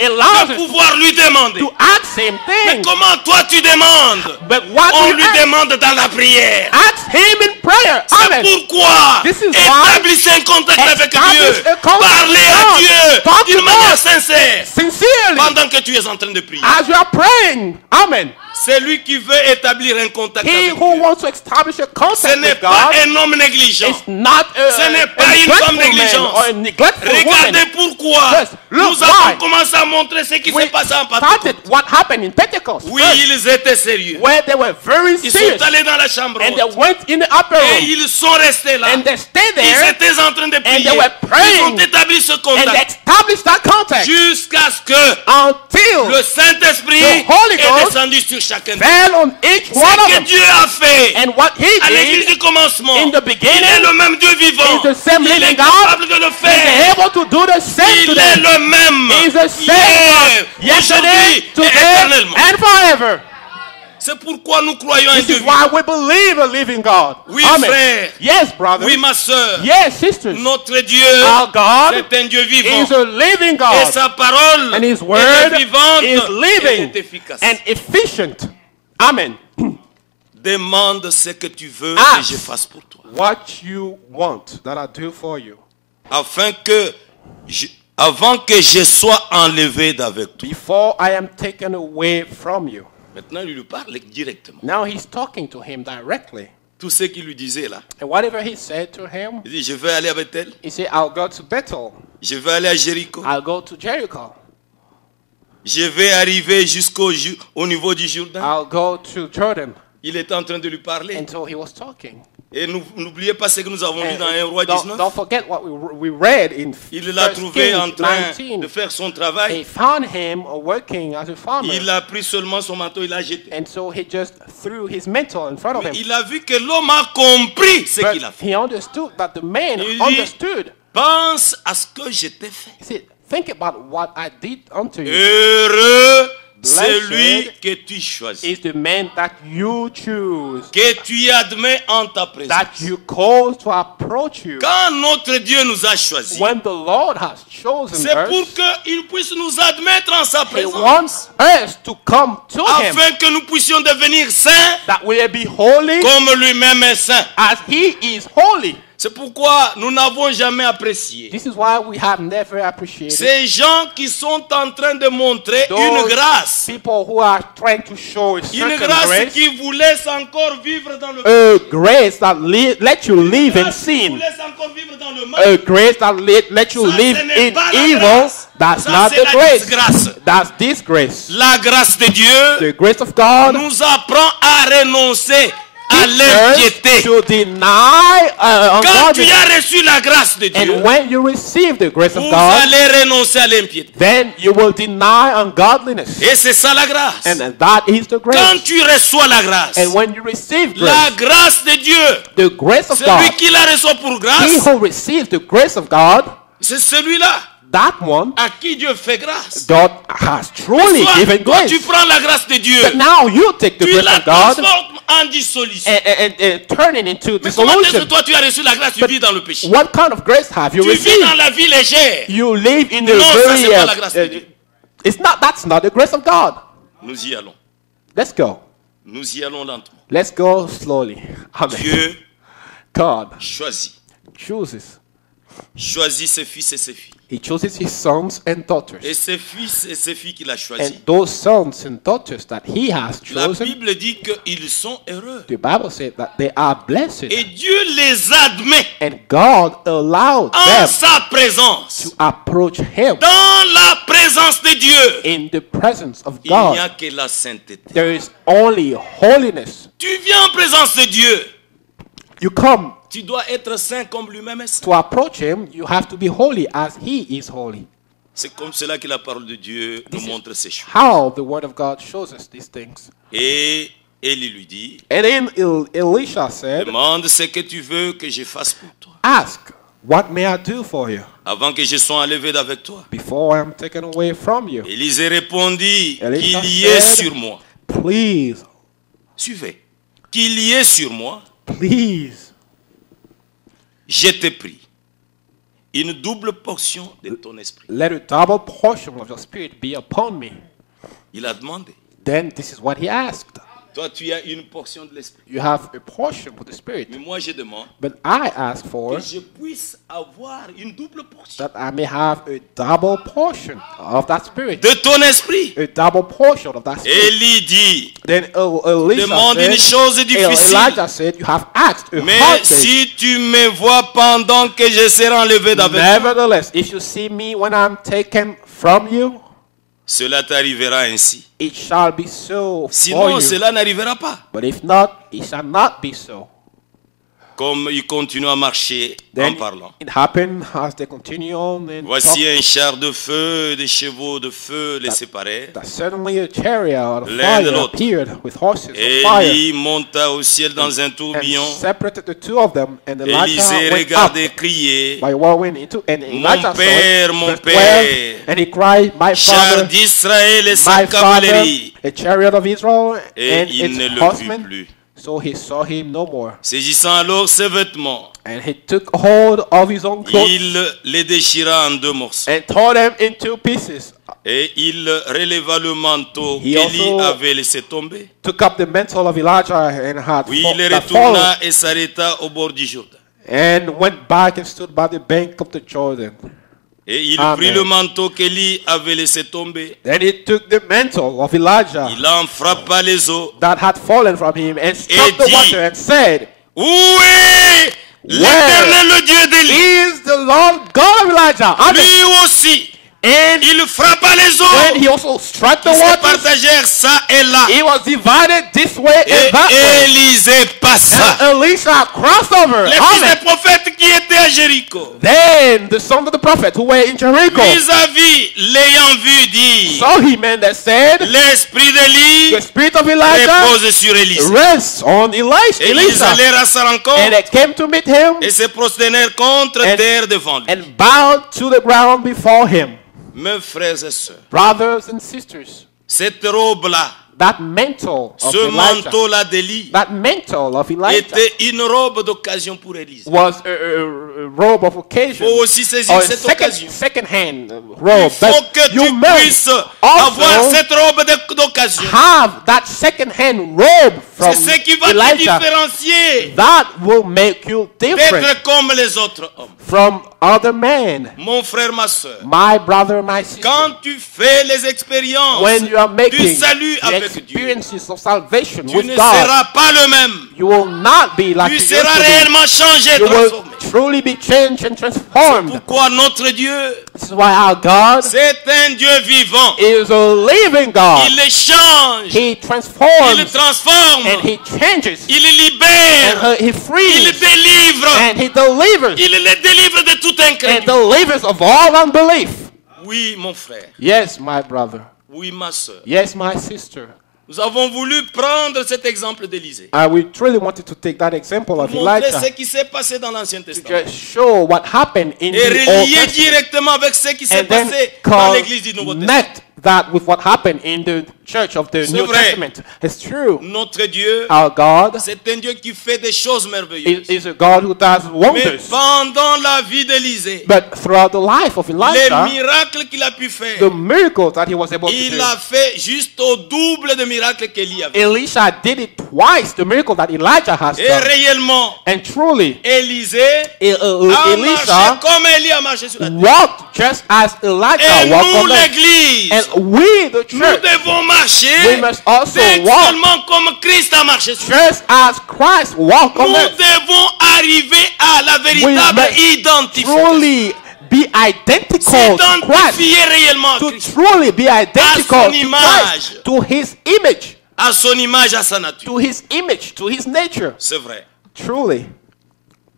allows de us pouvoir lui demander. to ask same Mais thing. comment toi tu demandes? But what On you lui ask, demande dans la prière. ask him in prayer. C'est Amen. pourquoi This is why établissez un contact avec establish Dieu. a contact Parlez with à God. Dieu Talk to d'une manière God. sincère Sincerely, pendant que tu es en train de prier. as you are praying. Amen. C'est lui qui veut établir un contact He avec who Dieu. wants to establish a Ce contact n'est with pas God un homme négligent. is not Ce n'est a pas une femme neglectful man négligente. or a neglectful Regardez woman. pourquoi Yes, look nous avons why. commencé à montrer ce qui We s'est passé en started Pentecôte. what happened in Pentecost. Oui, First, ils étaient sérieux. where they were very Ils serious sont allés dans la chambre and they haute. went in the upper Et room ils sont restés là. and they stayed Ils there étaient en train de prier. they were praying. Ils ont établi ce and contact they established that contact jusqu'à ce que until le Saint-Esprit The Holy est Ghost descendu sur chacun d'eux. fell on each one Ce of que them. Dieu a fait And what he à l'église did du commencement, in the il beginning est le même Dieu vivant. is the same Il est living God. capable de le is faire. able to do the same Il to est them. le même He is the same hier, God yesterday, aujourd'hui et today, éternellement. and forever. C'est pourquoi nous croyons en This Dieu is vivant. why we believe a living God. Oui, Amen. frère. Yes, brother. Oui, ma soeur. Yes, sisters. Notre Dieu, Our God c'est un Dieu vivant. is a living Et God. sa parole And His elle word est vivante is et living est efficace. and efficient. Amen. Demande ce que tu veux Ask. que je fasse pour toi. What you want that I do for you. Avant que je sois enlevé d'avec toi. Before I am taken away from you. Maintenant, il lui parle directement. Now he's talking to him directly. Tout ce qu'il lui disait là. And whatever he said to him, Il dit, je vais aller à Bethel. he said, I'll go to Bethel. Je vais aller à Jéricho. I'll go to Jericho. Je vais arriver au niveau du Jourdain. I'll go to Jordan. Il était en train de lui parler. And so he was talking. Et n'oubliez pas ce que nous avons lu And dans 1 Roi 19. don't forget what we read in Il l'a 1 trouvé en Kings train 19. de faire son He travail. found him working as a farmer. Il a pris seulement son manteau, il l'a jeté. And so he just threw his mantle in front of Mais him. il a vu que l'homme a compris ce qu'il a But fait. he understood that the man Il dit, understood. pense à ce que je t'ai fait. He said, think about what I did unto you. Heureux Blessed celui que tu choisis, Is the man that you choose, que tu admets en ta présence. that you call to approach you. Quand notre Dieu nous a choisis, When the Lord has chosen c'est pour us, qu'il puisse nous admettre en sa He présence, wants us to come to Him, afin que nous puissions devenir saints that we may be holy comme lui-même est saint. as He is holy. C'est pourquoi nous n'avons jamais apprécié This is why we have never appreciated ces gens qui sont en train de montrer those une grâce. people who are trying to show a Une certain grâce grace, qui vous laisse encore vivre dans le a grace that let you live in grâce qui vous sin, laisse encore vivre dans le a mal. grace that let you Ça, live ce n'est in pas la evil. grâce. That's Ça, not c'est the la grace. disgrâce. That's disgrace. La grâce de Dieu The grace of God nous apprend à renoncer à teaches l'impiété. to deny Quand tu ungodliness. as reçu la grâce de Dieu, And when you receive the grace of vous God, allez renoncer à l'impiété. then you will deny ungodliness. Et c'est ça la grâce. And that is the Quand grace. tu reçois la grâce, And when you receive la grace, grâce de Dieu, the grace of celui God, qui la reçoit pour he grâce, who receives the grace of God, c'est celui-là that one, à qui Dieu fait grâce. God has truly Soit, given toi, grace. tu prends la grâce de Dieu, But now you take the tu grace la of God transformes en dissolution. and turn it into Mais comment est-ce que dissolution. toi tu as reçu la grâce, tu But vis dans le péché? what kind of grace have you Tu vis received? dans la vie légère. You live in the Non, ça, very. c'est pas la grâce de Dieu. That's not the grace of God. Nous y allons. Let's go. Nous y allons lentement. Let's go slowly. Amen. Dieu God choisit. chooses Choisit ses fils et ses filles. He chooses his sons and daughters. Et ses fils et ses filles qu'il a And choisis. those sons and daughters that he has La chosen, Bible dit qu'ils sont heureux. the Bible says that they are blessed. Et Dieu les admet And God allowed en them sa présence. to approach him Dans la présence de Dieu, in the presence of il n'y a God. que la sainteté. There is only holiness. Tu viens en présence de Dieu. You come Tu dois être saint comme lui-même est saint. to approach him, you have to be holy as he is holy. C'est comme cela que la parole de Dieu nous This is montre ces choses. how the word of God shows us these things. Et Élie lui dit, And then Elisha said, demande ce que tu veux que je fasse pour toi. ask, what may I do for you Avant que je sois enlevé d'avec toi. before I am taken away from you? Élisée répondit, Elisha qu'il y ait said, sur moi. Please, Suivez. Qu'il y ait sur moi, please, je te prie, une double portion de ton esprit. let a double portion of your spirit be upon me. Il a demandé. Then this is what he asked. Toi, tu as une portion de l'esprit. You have a portion of the spirit. Mais moi, je demande But I ask for que je puisse avoir une double portion that I may have a double portion of that spirit. de ton esprit. A double portion of that spirit. Élie dit, Then Elisha demande une said, chose difficile. Elijah said, you have asked a Mais hard thing. si tu me vois pendant que je serai enlevé d'avec toi, Nevertheless, if you see me when I'm taken from you, cela t'arrivera ainsi. it shall be so for Sinon, you. cela n'arrivera pas. But if not, it shall not be so. Comme il continue à marcher en Then parlant. it happened as they continue on and Voici un char de feu, des chevaux de feu les séparèrent. that suddenly a chariot of L'un de fire l'autre. appeared with horses of fire Élie monta au ciel dans un and tourbillon. separated the two of them, and Elijah Élisée went up regardait, criait, by whirlwind into, and Elijah saw père, it, mon verse père. 12, and he cried, my char father, d'Israël et sa my father, cavalerie. a chariot of Israel Et and il ne its le vit horsemen. plus. So he saw him no more. Saisissant alors ses vêtements, And he took hold of his own clothes il les déchira en deux morceaux. and tore them into pieces. Et il releva le manteau He qu'Élie also avait laissé tomber. Took up the mantle of Elijah and had Puis il that fallen, retourna et s'arrêta au bord du Jourdain. and went back and stood by the bank of the Jordan. Et il Amen. prit le manteau qu'Élie avait laissé tomber. Then he took the mantle of Elijah Il en frappa les eaux. that had fallen from him and struck the dit, water and said, Où est l'Éternel, le Dieu d'Élie? is the Lord God of Elijah. Amen. Lui aussi, And il frappa les then eaux. he also struck the Ils se waters. partagèrent ça et là. It was divided this way and that Et way. Élisée passa. And Elisha crossed over. Les fils Amen. des prophètes qui étaient à Jéricho, Then the sons of the prophet who were in Jericho vis-à-vis, l'ayant vu, dit, saw him and they said, l'esprit d'Élie the spirit of Elijah repose sur Élisée. rests on Et ils Elisha. allèrent à sa And rencontre they came to meet him et se prosternèrent contre And- terre devant lui. and bowed to the ground before him. Mes frères et sœurs, Brothers and sisters, cette robe-là, that mantle of ce Elijah, manteau-là d'Élie, that mantle of Elijah était une robe d'occasion pour Élisée. was a robe of occasion. Il faut aussi saisir Or a cette occasion. second-hand Il robe. faut But que you tu must puisses avoir also cette robe d'occasion. have that second-hand robe from C'est ce qui va te Elijah. différencier That will make you different d'être comme les autres hommes. from other men. Mon frère, ma soeur, My brother, my sister, quand tu fais les expériences when you are du making salut the avec Dieu, experiences of salvation tu with ne God, seras pas le même. you will not be like Tu you used seras to be. réellement changé, You will transformé. truly be changed and transformed. Pourquoi notre Dieu, This is why our God c'est un Dieu vivant. is a living God. Il les change, He il transforms transforme, and He changes il libère, and He il frees délivre, and He delivers il les délivre de toute and incrédulité. delivers of all unbelief. Oui, mon frère, Yes, my brother. oui, ma soeur. Yes, my sister. Nous avons voulu prendre cet exemple d'Élisée. We truly wanted to take that example of Montrer Elijah ce qui s'est passé dans l'Ancien to Testament. just show what happened in Et the Old relier Testament directement avec ce qui s'est and then passé dans l'Église du Nouveau Testament. connect that with what happened in the church of the New vrai. Testament. It's true. Notre Dieu, Our God c'est un Dieu qui fait des choses merveilleuses. is a God who does Mais wonders. pendant la vie d'Élisée, But throughout the life of les Elijah, miracles qu'il a pu faire, the miracles that he was able to il do, a fait juste au double de miracles qu'Élie avait. Elisha did it twice, the miracle that Elijah has Et done. réellement, And truly, Élisée a marché Elisha comme Élie a marché sur la terre. walked just as Elijah Et walked nous, on earth. l'Église, And we, the nous church, devons marcher we must also walk seulement comme Christ a marché sur la terre. just as Christ walked on Nous earth. devons arriver à la véritable must identification. Truly be identical to Christ. S'identifier réellement à To Christ, truly be identical son to image. Christ, to his image, à son image, à sa nature. to his image, to his nature. C'est vrai. Truly,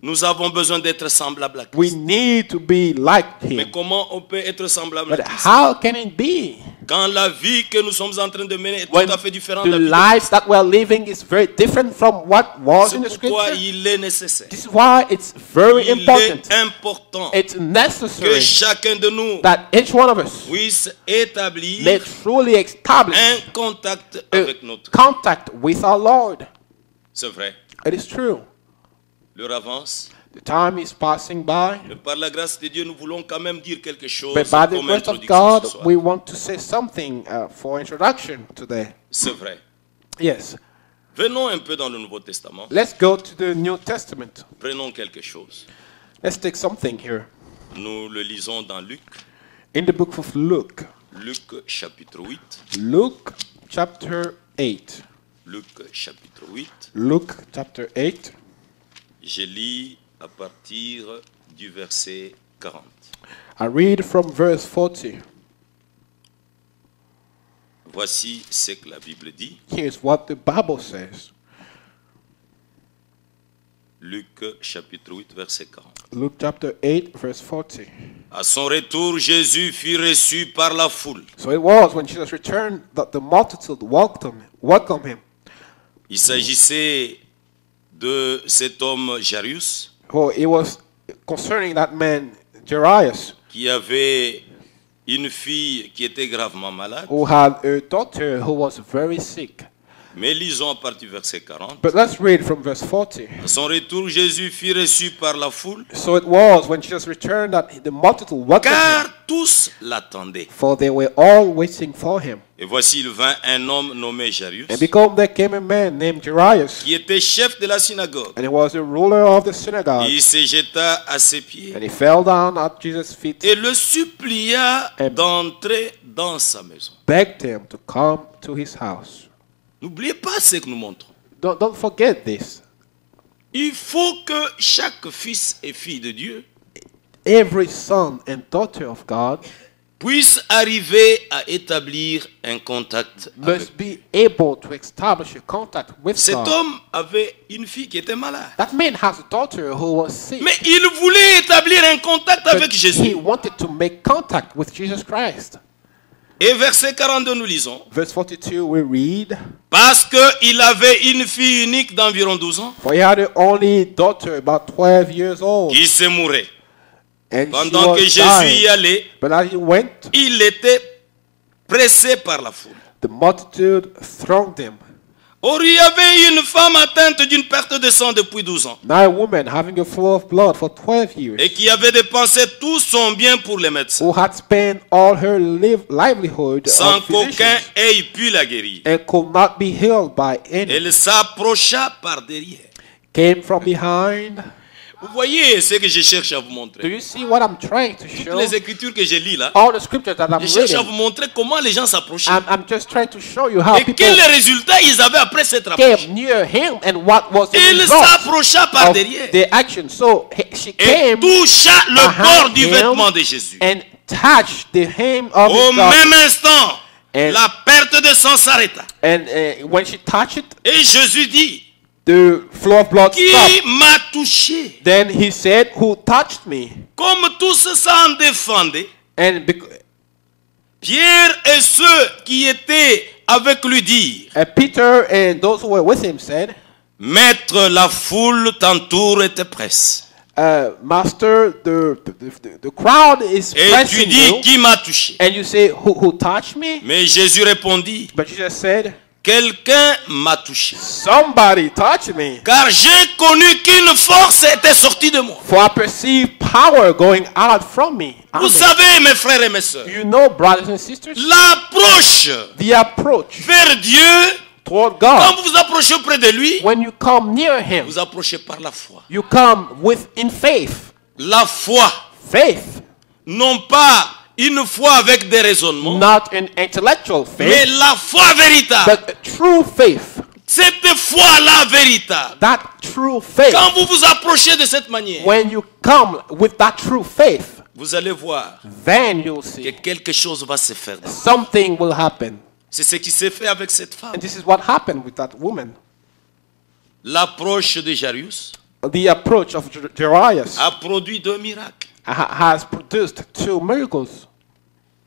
Nous avons besoin d'être semblables à we Christ. need to be like Mais him. comment on peut être semblable à But Christ how can it be quand la vie que nous sommes en train de mener est when tout à fait différente the de la vie lives that we're living is very different from what was in the C'est pourquoi scripture? il est nécessaire, This is why it's very il important. est important It's que necessary chacun de nous that each one of us puisse may établir truly establish un contact a avec notre. contact with our Lord. C'est vrai. It is true. L'heure avance. The time is passing by. Mais par la grâce de Dieu, nous voulons quand même dire quelque chose But by the comme grace of introduction God, ce soir. we want to say something for introduction today. C'est vrai. Yes. Venons un peu dans le Nouveau Testament. Let's go to the New Testament. Prenons quelque chose. Let's take something here. Nous le lisons dans Luc, In the book of Luke. Luc chapitre 8. Luke chapter 8. Luc chapitre 8. Luke chapter 8. Je lis à partir du verset 40. I read from verse 40. Voici ce que la Bible dit. Here's what the Bible says. Luc chapitre 8, verset 40. Luke chapter 8, verse 40. À son retour, Jésus fut reçu par la foule. So it was when Jesus returned that the multitude welcomed him. Il s'agissait de cet homme Jairus Oh, it was concerning that man, Jairus, qui avait une fille qui était gravement malade. who had a daughter who was very sick. Mais lisons à partir du verset 40. But let's read from verse 40. À son retour, Jésus fut reçu par la foule, So it was when Jesus returned that the multitude welcomed car him, tous l'attendaient. for they were all waiting for him. Et voici, il vint un homme nommé Jairus, And because there came a man named Jairus, qui était chef de la synagogue. and he was a ruler of the synagogue, Il se jeta à ses pieds and he fell down at Jesus' feet, et le supplia Et- d'entrer dans sa maison. begged him to come to his house. N'oubliez pas ce que nous montrons. Don't forget this. Il faut que chaque fils et fille de Dieu Every son and daughter of God puisse arriver à établir un contact avec. must be able to establish a contact with Cet God. homme avait une fille qui était malade. That man has a daughter who was sick. Mais il voulait établir un contact But avec he Jésus. wanted to make contact with Jesus Christ. Et verset 42, nous lisons. Verse 42, we read, Parce qu'il avait une fille unique d'environ 12 ans for he had an only daughter about 12 years old, qui se mourait. and she Pendant que was Jésus y dying. allait, But as he went, il était pressé par la foule. the multitude thronged him. Or, il y avait une femme atteinte d'une perte de sang depuis 12 ans Now a woman having a flow of blood for 12 years, et qui avait dépensé tout son bien pour les médecins, who had spent all her livelihood sans on qu'aucun physicians, ait pu la guérir. and could not be healed by any, Elle s'approcha par derrière. came from behind. Vous voyez ce que je cherche à vous Do montrer. you see what I'm trying to Toutes show? les écritures que je lis là, All the scriptures that I'm je cherche à vous reading, montrer comment les gens s'approchaient. I'm just trying to show you how Et people quel résultat ils avaient après s'être approchés. came near him and what was the Il result s'approcha par of derrière their action. So she et came toucha le behind bord du him vêtement de Jésus. and touched the hem of Au his garment. même instant, Et- la perte de sang s'arrêta. And when she touched it, Et Jésus dit, the flow of blood qui stopped. m'a touché? Then he said, "Who touched me?" Comme tous s'en défendaient, And Pierre et ceux qui étaient avec lui dirent, Peter and those who were with him said, Maître, la foule t'entoure et te presse. Master, the crowd is Et tu pressing dis, you, qui m'a touché? and you say, who touched me? Mais Jésus répondit, But Jesus said, quelqu'un m'a touché. somebody touched me. Car j'ai connu qu'une force était sortie de moi. For I perceive power going out from me. Vous Amen. savez, mes frères et mes sœurs, You know, brothers and sisters, l'approche the approach vers Dieu, toward quand God, vous vous approchez auprès de lui, when you come near Him, vous approchez par la foi. you come in faith. La foi, Faith, non pas une foi avec des raisonnements, not an intellectual mais faith, la foi véritable. but a true faith. Cette foi-là véritable. That true faith. Quand vous vous approchez de cette manière, When you come with that true faith, vous allez voir then you'll que see quelque chose va se faire. something will happen. C'est ce qui s'est fait avec cette femme. And this is what happened with that woman. L'approche de Jairus The approach of Jairus a produit 2 miracles. has produced 2 miracles.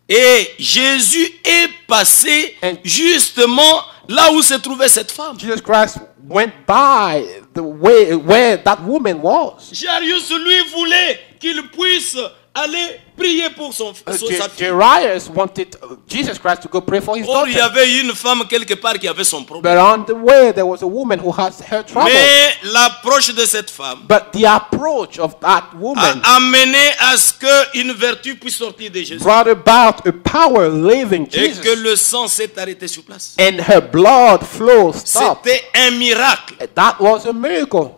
Et Jésus est passé And- justement là où se trouvait cette femme. Jesus Christ went by the way where that woman was. Jairus, lui, voulait qu'il puisse aller prier pour sa fille. Jairus wanted Jesus Christ to go pray for his Or, il y daughter. avait une femme quelque part qui avait son problème. But on the way, there was a woman who has her trouble. Mais l'approche de cette femme But the approach of that a woman amené à ce qu'une vertu puisse sortir de Jésus. brought about a power leaving Et que Jesus. le sang s'est arrêté sur place. And her blood flow stopped. C'était un miracle. That was a miracle.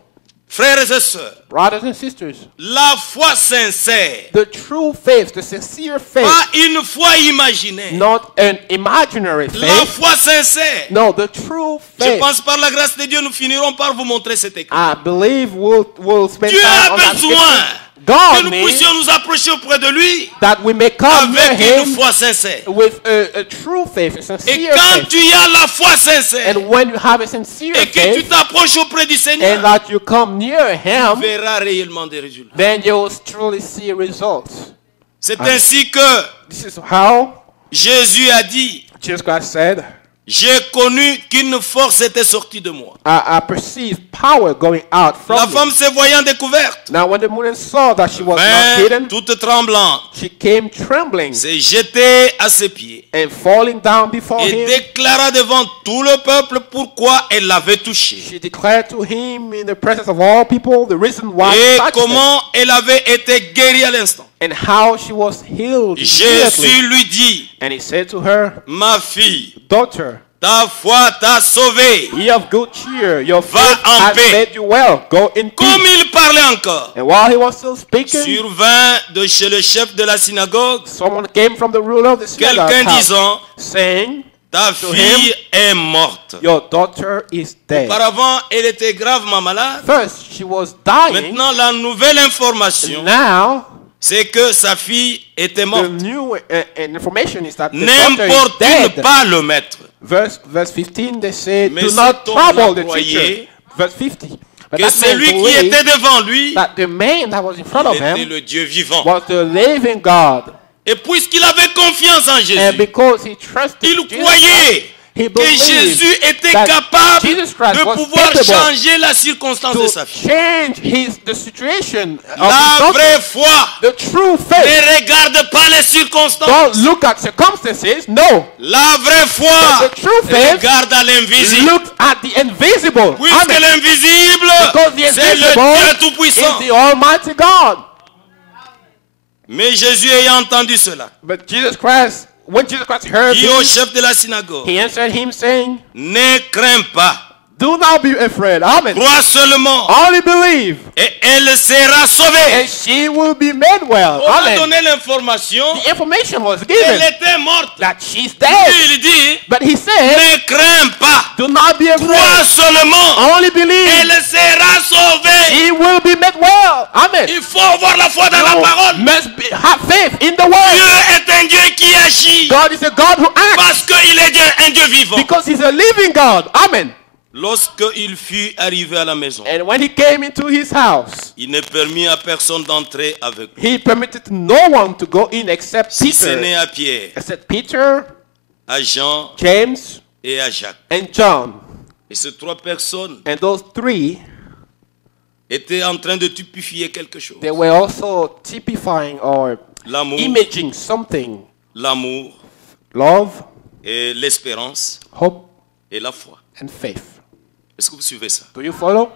Frères et sœurs, Brothers and sisters, la foi sincère, the true faith, the sincere faith, pas une foi imaginaire, not an imaginary la faith. foi sincère. No, the true Je faith. pense par la grâce de Dieu, nous finirons par vous montrer cet écrit. I believe we'll spend Dieu time a on that besoin scripture. que God nous needs puissions nous approcher auprès de lui that we may come near avec une Him foi sincère. with a true faith, a Et sincere quand faith. tu as la foi sincère And when you have a sincere et que tu faith, t'approches auprès du and Seigneur, that you come near tu Him, verras réellement des résultats. then you will truly see results. C'est ainsi que This is how Jésus a dit, Jesus Christ said, j'ai connu qu'une force était sortie de moi. I perceive power going out La from me. femme se voyant découverte, Now when the woman saw that she was not vint hidden, toute tremblante, she came trembling s'est jetée à ses pieds and falling down before et him. déclara devant tout le peuple pourquoi elle l'avait touché She declared to him in the presence of all people the reason why et she touched him comment elle avait été guérie à l'instant. and how she was healed Jésus immediately. lui dit, And he said to her, ma fille, daughter, ta foi t'a sauvée. be of good cheer. Your Va faith en has paix. made you well. Go in Comme peace. il parlait encore, And while he was still speaking, survint de chez le chef de la synagogue someone came from the ruler of the synagogue quelqu'un house, disant, saying, ta fille est morte. your daughter is dead. Auparavant, elle était gravement malade. First, she was dying. Maintenant, la nouvelle information, Now, c'est que sa fille était the morte. new information is that the daughter is N'importune dead. pas le maître. Verse 15, they say, Mais do cet not homme trouble the croyait teacher. Verse 50. But Que that man celui qui believed était devant lui that the man that was in front of était him le Dieu vivant. was the living God. Et puisqu'il avait confiance en And Jésus, because he trusted il Jesus croyait he que believed Jésus était that capable Jesus Christ de was pouvoir capable changer la circonstance de sa to fille. change the situation of La his daughter. vraie foi The true faith. ne regarde pas les circonstances. Don't look at circumstances. No. La vraie foi The true faith regarde à l'invisible. Look at the invisible. Puisque Amen. l'invisible, Because the c'est le invisible Dieu is Tout-Puissant. the Almighty God. Mais Jésus ayant entendu cela, But Jesus Christ, when Jesus Christ heard dit au this, chef de la synagogue, he answered him saying, ne crains pas, do not be afraid. Amen. crois seulement Only believe, et elle sera sauvée. and she will be made well. On a Amen. donné l'information The information was qu'elle given était morte. that she's Puis dead. il dit, But he said, ne crains pas, do not be crois afraid. seulement, Only believe. elle sera sauvée. She will be made well. Amen. Il faut avoir la foi dans la parole. You must have faith in the Dieu word. est un Dieu qui agit God is a God who acts parce qu'il est un Dieu vivant. because he's a living God. Amen. Lorsqu'il fut arrivé à la maison, And when he came into his house, il ne permit à personne d'entrer avec lui, he permitted no one to go in except si ce Peter. n'est à Pierre, Except Peter, à Jean James, et à Jacques. and John. Et ces trois personnes And those three étaient en train de typifier quelque chose. They were also typifying or L'amour, imaging something. l'amour Love, et l'espérance hope, et la foi. and faith. Est-ce que vous suivez ça? Do you follow?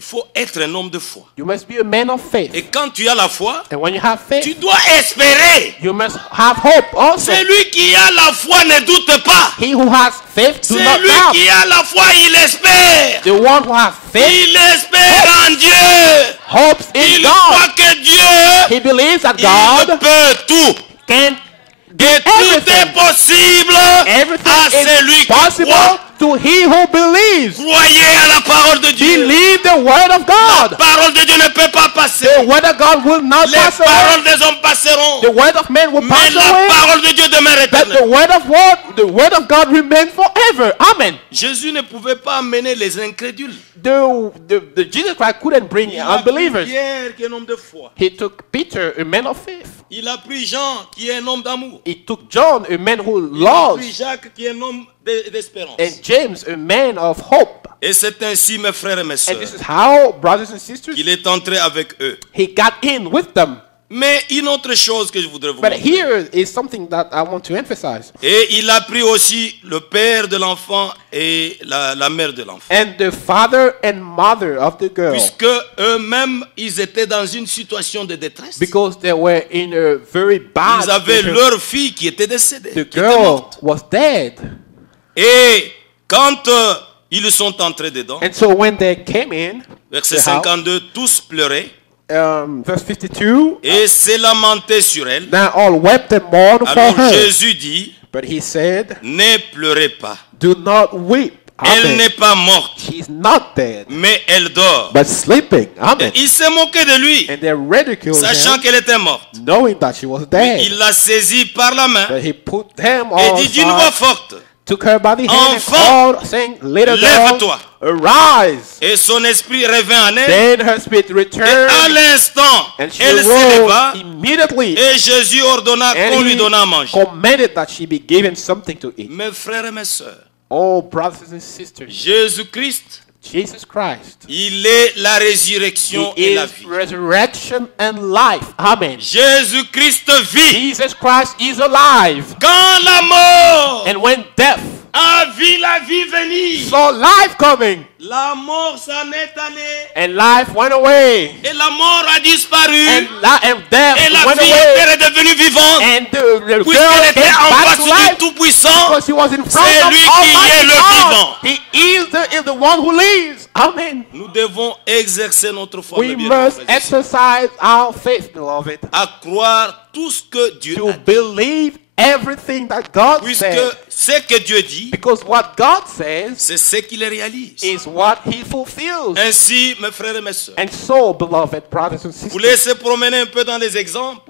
Il faut être un homme de foi. You must be a man of faith. Et quand tu as la foi, And when you have faith, tu dois espérer. you must have hope also. Celui qui a la foi ne doute pas. He who has faith do not Celui doubt. qui a la foi, il espère. The one who has faith Il espère en Dieu. hopes in Il God. croit que Dieu, He believes that il God peut tout. can do Et tout est everything. possible Everything à is celui qui possible croit. to he who believes. Croyez à la parole de Dieu. Believe the word of La God. parole de Dieu ne peut pas passer. The word of God will not Les pass away. paroles des hommes passeront. The word of man will Mais pass la away. parole de Dieu demeure But éternelle. the word of God remains forever. Amen. Jésus ne pouvait pas amener les incrédules. The Jesus Christ couldn't bring Il a pris unbelievers. Pierre qui est un homme de foi. He took Peter, a man of faith. Il a pris Jean qui est un homme d'amour. He took John, a man who Il a pris loves, Jacques qui est un homme d'espérance. and James, a man of hope. Et c'est ainsi, mes frères et mes And sœurs, this is how, brothers and sisters, qu'il est entré avec eux. he got in with them. Mais une autre chose que je voudrais vous But montrer. here is something that I want to emphasize. Et il a pris aussi le père de l'enfant et la mère de l'enfant. And the father and mother of the girl, Puisque eux-mêmes, ils étaient dans une situation de détresse. because they were in a very bad Ils avaient situation. leur fille qui était décédée, The qui était girl morte. was dead. Et quand ils sont entrés dedans, And so when they came in, verset the house, 52, tous pleuraient verse 52, et se lamentaient sur elle. now all wept and mourned for Alors her. Jésus dit, But he said, ne pleurez pas. do not weep. Elle Amen. n'est pas morte, She's not dead, mais elle dort. but sleeping. Amen. Il s'est moqué de lui, And they ridiculed sachant him, qu'elle était morte. knowing that she was dead. Il l'a saisie par la main But he put them et all dit d'une voix aside, forte, took her by the hand and Enfant, called, saying, little girl, lève-toi. arise. Et son esprit revint en elle. Then her spirit Et à returned, l'instant, and she elle se rose leva immediately. et Jésus ordonna qu'on And lui he donnât à manger. commanded that she be given something to eat. Mes frères et mes sœurs, Oh, brothers and sisters, Jésus-Christ, Jesus Christ, il est la résurrection He et la is vie. resurrection and life. Amen. Jésus-Christ vit. Jesus Christ is alive. Quand la mort And when death a vu la vie venir, saw life coming, la mort s'en est allée and life went away, et la mort a disparu and death et la went vie away, est devenue vivante and the girl puisqu'elle came était en back face to du life Tout-Puissant. because she was in front C'est of lui qui Almighty est le God. vivant. He is the one who lives. Amen. Nous devons exercer notre foi, We mes bien-aimés must frères et sœurs, exercise our faith, beloved, à croire tout ce que Dieu to a dit. believe everything that God Puisque said, ce que Dieu dit, because what God says c'est ce qu'il réalise. is what He fulfills. Ainsi, mes frères et mes sœurs, And so, beloved brothers and vous sisters, laissez promener un peu dans les exemples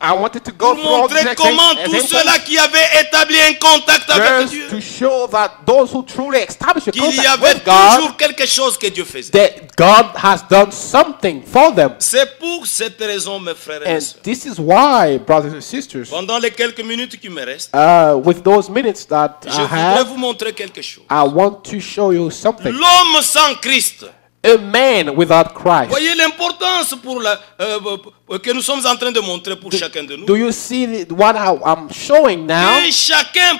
I wanted to go pour through all montrer these comment tous examples ceux-là qui avaient établi un contact avec just Dieu, to show that those who truly establish a qu'il y contact avait with God, toujours quelque chose que Dieu faisait. that God has done something for them. C'est pour cette raison, mes frères et mes And sœurs, this is why, brothers and sisters, pendant les quelques minutes qui me restent, with those minutes that je I voudrais have, vous montrer quelque chose. I want to show you something. L'homme sans Christ. A man without Christ. Voyez l'importance que nous sommes en train de montrer pour chacun de nous. Do you see what I'm showing now? Que chacun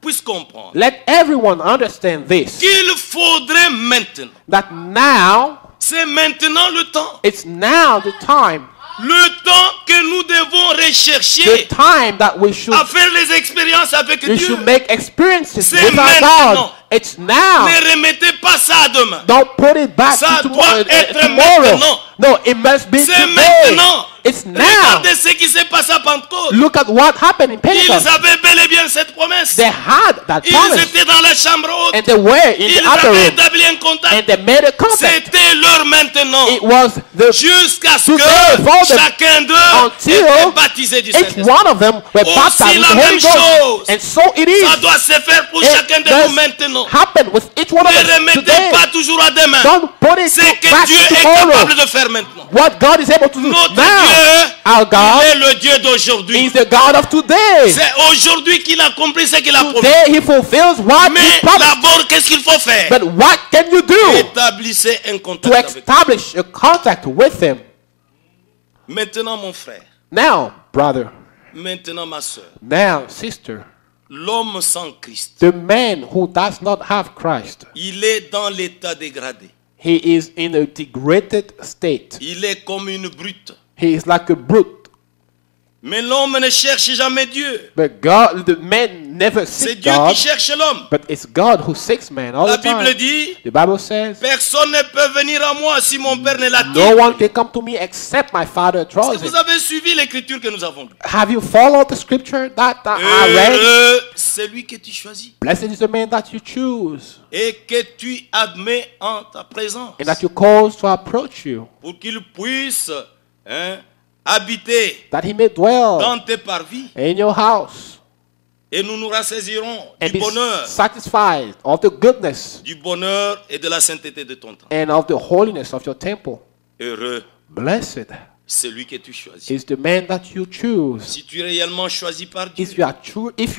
puisse comprendre Let everyone understand this. qu'il faudrait maintenant, That now, c'est maintenant le temps. it's now the time. Le temps que nous devons The rechercher time that we should à faire les expériences avec we Dieu. should make experiences C'est with our maintenant. God. It's now. Ne remettez pas ça à demain. Don't put it back Ça to doit être tomorrow. maintenant. No, it must be C'est today. maintenant. It's now. Regardez ce qui s'est passé à Pentecôte. Look at what happened in Ils Pentecost. avaient bel et bien cette promesse. They had that Ils promise, étaient dans la chambre haute. and they were in Ils the upper avaient room, établi un contact. and they made a contact. C'était leur maintenant. It was the Jusqu'à ce to que go for them chacun d'eux until était baptisé du each Saint-Esprit. one of them were Aussi baptized with la the Holy même Ghost. chose. And so it is. Ça doit se faire pour It chacun de does nous maintenant. happen with each one of Ne us remettez today. pas toujours à demain. Don't put it C'est que back Dieu to est tomorrow. capable de faire maintenant. What God is able to do Notre now. Dieu our God est le Dieu d'aujourd'hui. is the God of today. C'est aujourd'hui qu'il accomplit ce qu'il a promis. Today he fulfills what he Mais promised. d'abord, qu'est-ce qu'il faut faire? But what can you do Établissez un to contact avec lui. establish a contact with him? Maintenant, mon frère, Now, brother, maintenant, ma soeur, now, sister, l'homme sans Christ, the man who does not have Christ, il est dans l'état dégradé. he is in a degraded state. Il est comme une brute. He is like a brute. Mais l'homme ne cherche jamais Dieu. But God, the man never C'est seeks Dieu qui God, cherche l'homme. but it's God who seeks man all La the Bible time. dit, The Bible says, personne ne peut venir à moi si mon Père ne no l'attire. one can come to me except my Father draws Est-ce que him. vous avez suivi l'écriture que nous avons lue? Have you followed the scripture that I read? Heureux, c'est lui que tu choisis Blessed is the man that you choose et que tu admets en ta présence and that you cause to approach you, pour qu'il puisse habiter that he may dwell dans tes parvis in your house et nous nous rassaisirons and du be bonheur, satisfied of the goodness et de la sainteté de ton temps. and of the holiness of your temple. Heureux, Blessed c'est lui que tu choisis. is the man that you choose. Si tu es réellement choisi par Dieu, If you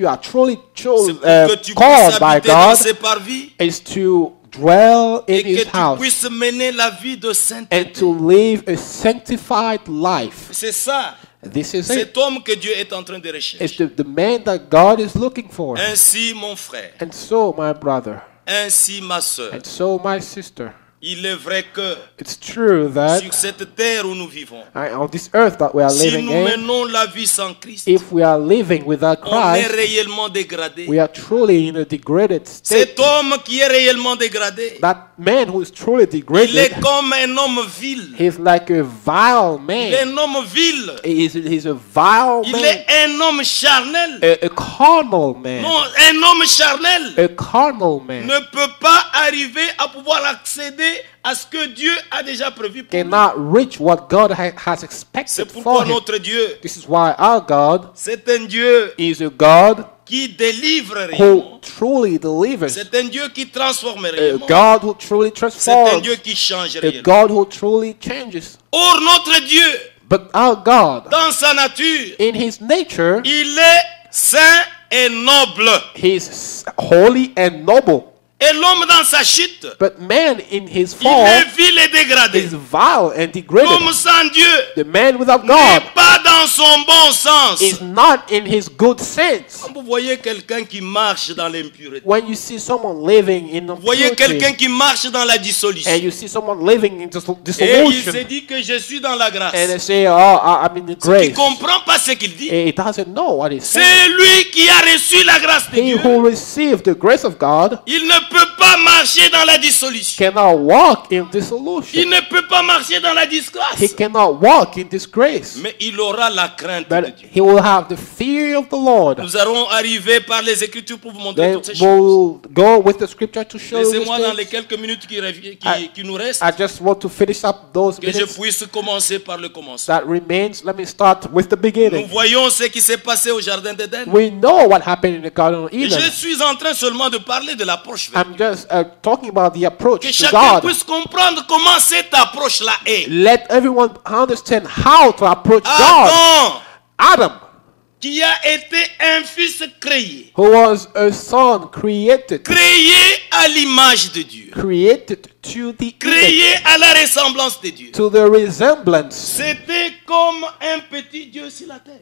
are truly c'est pour que tu puisses called by habiter dans God, ses parvis is to dwell in et que his tu house puisses mener la vie de and sainteté. to live a sanctified life. C'est ça, This is it. cet homme que Dieu est en train de It's rechercher. the man that God is looking for. Ainsi, mon frère, And so, my brother, ainsi, ma soeur, and so, my sister, il est vrai que it's true that sur cette terre où nous vivons, on this earth that we are si living nous in, menons la vie sans Christ, if we are living without on est Christ, réellement dégradé. we are truly in a degraded state. Cet homme qui est réellement dégradé, That man who is truly il est degraded, comme un homme vil. he's like a vile Il est man. un homme vil. He's a vile Il man, est un homme charnel. a carnal man. Non, un homme charnel A carnal man ne peut pas arriver à pouvoir accéder à ce que Dieu a déjà prévu pour lui. cannot reach what God has C'est expected pourquoi for him. notre Dieu, This is why our God c'est un Dieu is a God qui délivre who réellement. truly delivers, C'est un Dieu qui transforme a réellement. God who truly C'est un transforms, Dieu qui change a réellement. God who truly changes. Or, notre Dieu, But our God, dans sa nature, in his nature, il est saint et noble. he's holy and noble. Et l'homme dans sa chute, But man in his il fall est vil et dégradé. is vile and degraded. L'homme sans Dieu The man without n'est God pas dans son bon sens. is not in his good sense. Quand vous voyez quelqu'un qui marche dans l'impureté, When you see someone living in vous voyez quelqu'un impurity qui marche dans la dissolution, and you see someone living in et il se dissolution dit que je suis dans la grâce, and they say, oh, I'm in the il ne grace, comprend pas ce qu'il dit. he doesn't know what he's saying. C'est lui qui a reçu la grâce de He Dieu. who received the grace of God Il ne peut pas marcher dans la dissolution. cannot walk in Il dissolution. ne peut pas marcher dans la He disgrâce. cannot walk in disgrace. Mais il aura la crainte de But Dieu. he will have the fear of the Lord. Nous allons arriver par les Écritures pour vous montrer Then toutes ces choses. we'll go with the scripture to show you Laissez-moi dans les this. quelques minutes qui nous restent, I just want to finish up those que je minutes puisse commencer par le commencement. that remains. Let me start with the Nous beginning. voyons ce qui s'est passé au Jardin d'Éden. We know what happened in the Garden of Et Eden. je suis en train seulement de parler de l'approche vers I'm Dieu. just talking about the approach Que to chacun God. puisse comprendre comment cette approche-là est. Let everyone understand how to approach God. Adam, Adam, qui a été un fils créé, who was a son created à l'image de Dieu, to the image, créé à la ressemblance de Dieu. to the resemblance. C'était comme un petit Dieu sur la terre.